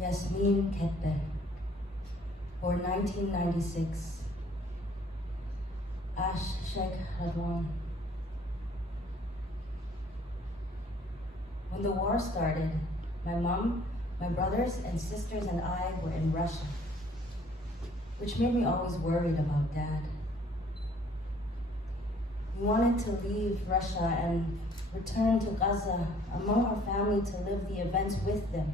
Yasmin Ketbe, born 1996. Ash Sheikh Radwan. When the war started, my mom, my brothers and sisters and I were in Russia, which made me always worried about Dad. We wanted to leave Russia and return to Gaza among our family to live the events with them.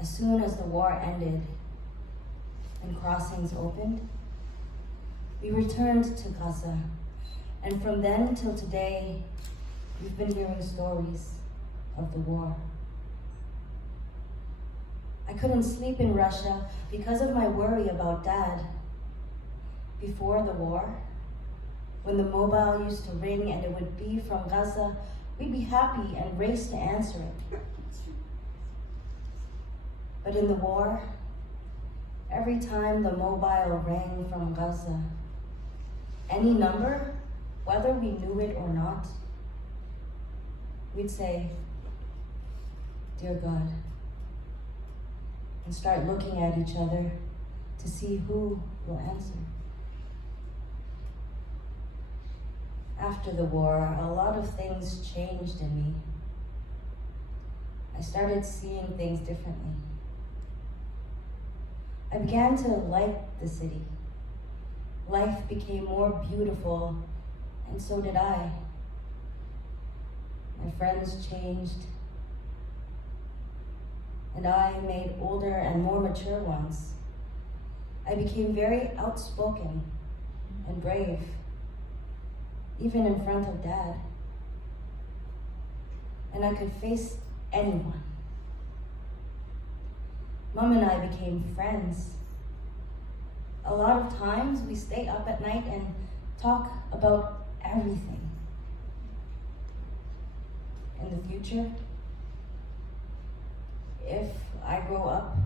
As soon as the war ended and crossings opened, we returned to Gaza, and from then till today, we've been hearing stories of the war. I couldn't sleep in Russia because of my worry about Dad. Before the war, when the mobile used to ring and it would be from Gaza, we'd be happy and race to answer it. But in the war, every time the mobile rang from Gaza, any number, whether we knew it or not, we'd say, "Dear God," and start looking at each other to see who will answer. After the war, a lot of things changed in me. I started seeing things differently. I began to like the city. Life became more beautiful, and so did I. My friends changed, and I made older and more mature ones. I became very outspoken and brave, even in front of Dad. And I could face anyone. Mom and I became friends. A lot of times we stay up at night and talk about everything. In the future, if I grow up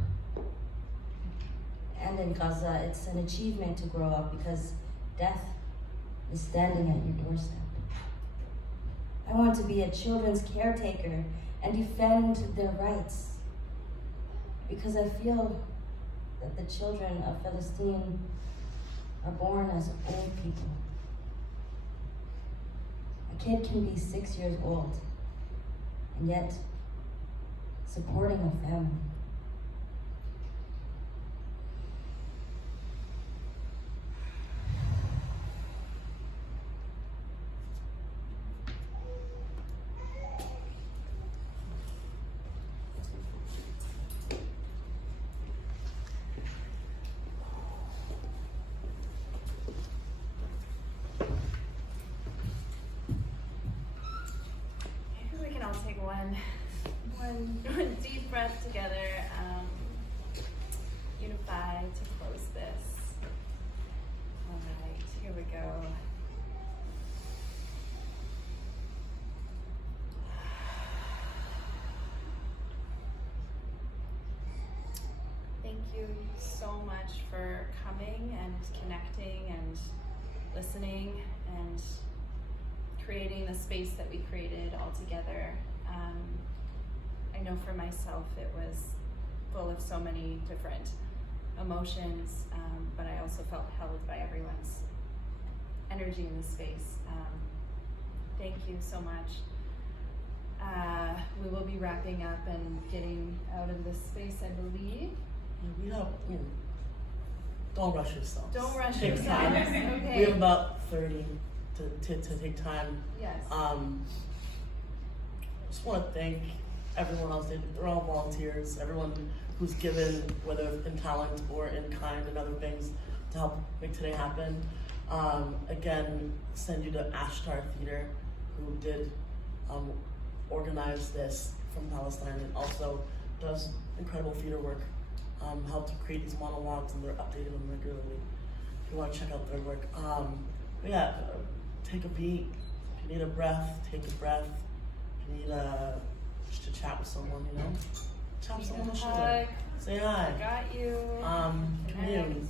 and in Gaza, it's an achievement to grow up because death is standing at your doorstep. I want to be a children's caretaker and defend their rights, because I feel that the children of Palestine are born as old people. A kid can be 6 years old and yet supporting a family. One deep breath together, unify to close this. All right, here we go. Thank you so much for coming and connecting and listening and creating the space that we created all together. I know for myself it was full of so many different emotions, but I also felt held by everyone's energy in the space. Thank you so much. We will be wrapping up and getting out of this space, I believe. we have, don't rush yourself. Don't rush Take yourself. time. Okay. We have about 30 to take time. Yes. Just want to thank everyone else. They're all volunteers. Everyone who's given, whether in talent or in kind and other things, to help make today happen. Again, send you to Ashtar Theater, who did organize this from Palestine and also does incredible theater work. Helped create these monologues, and they're updating them regularly. If you want to check out their work. But yeah, take a beat. If you need a breath, take a breath. If you need just to chat with someone, chat with someone on the shoulder. Say hi. Got you. Commune.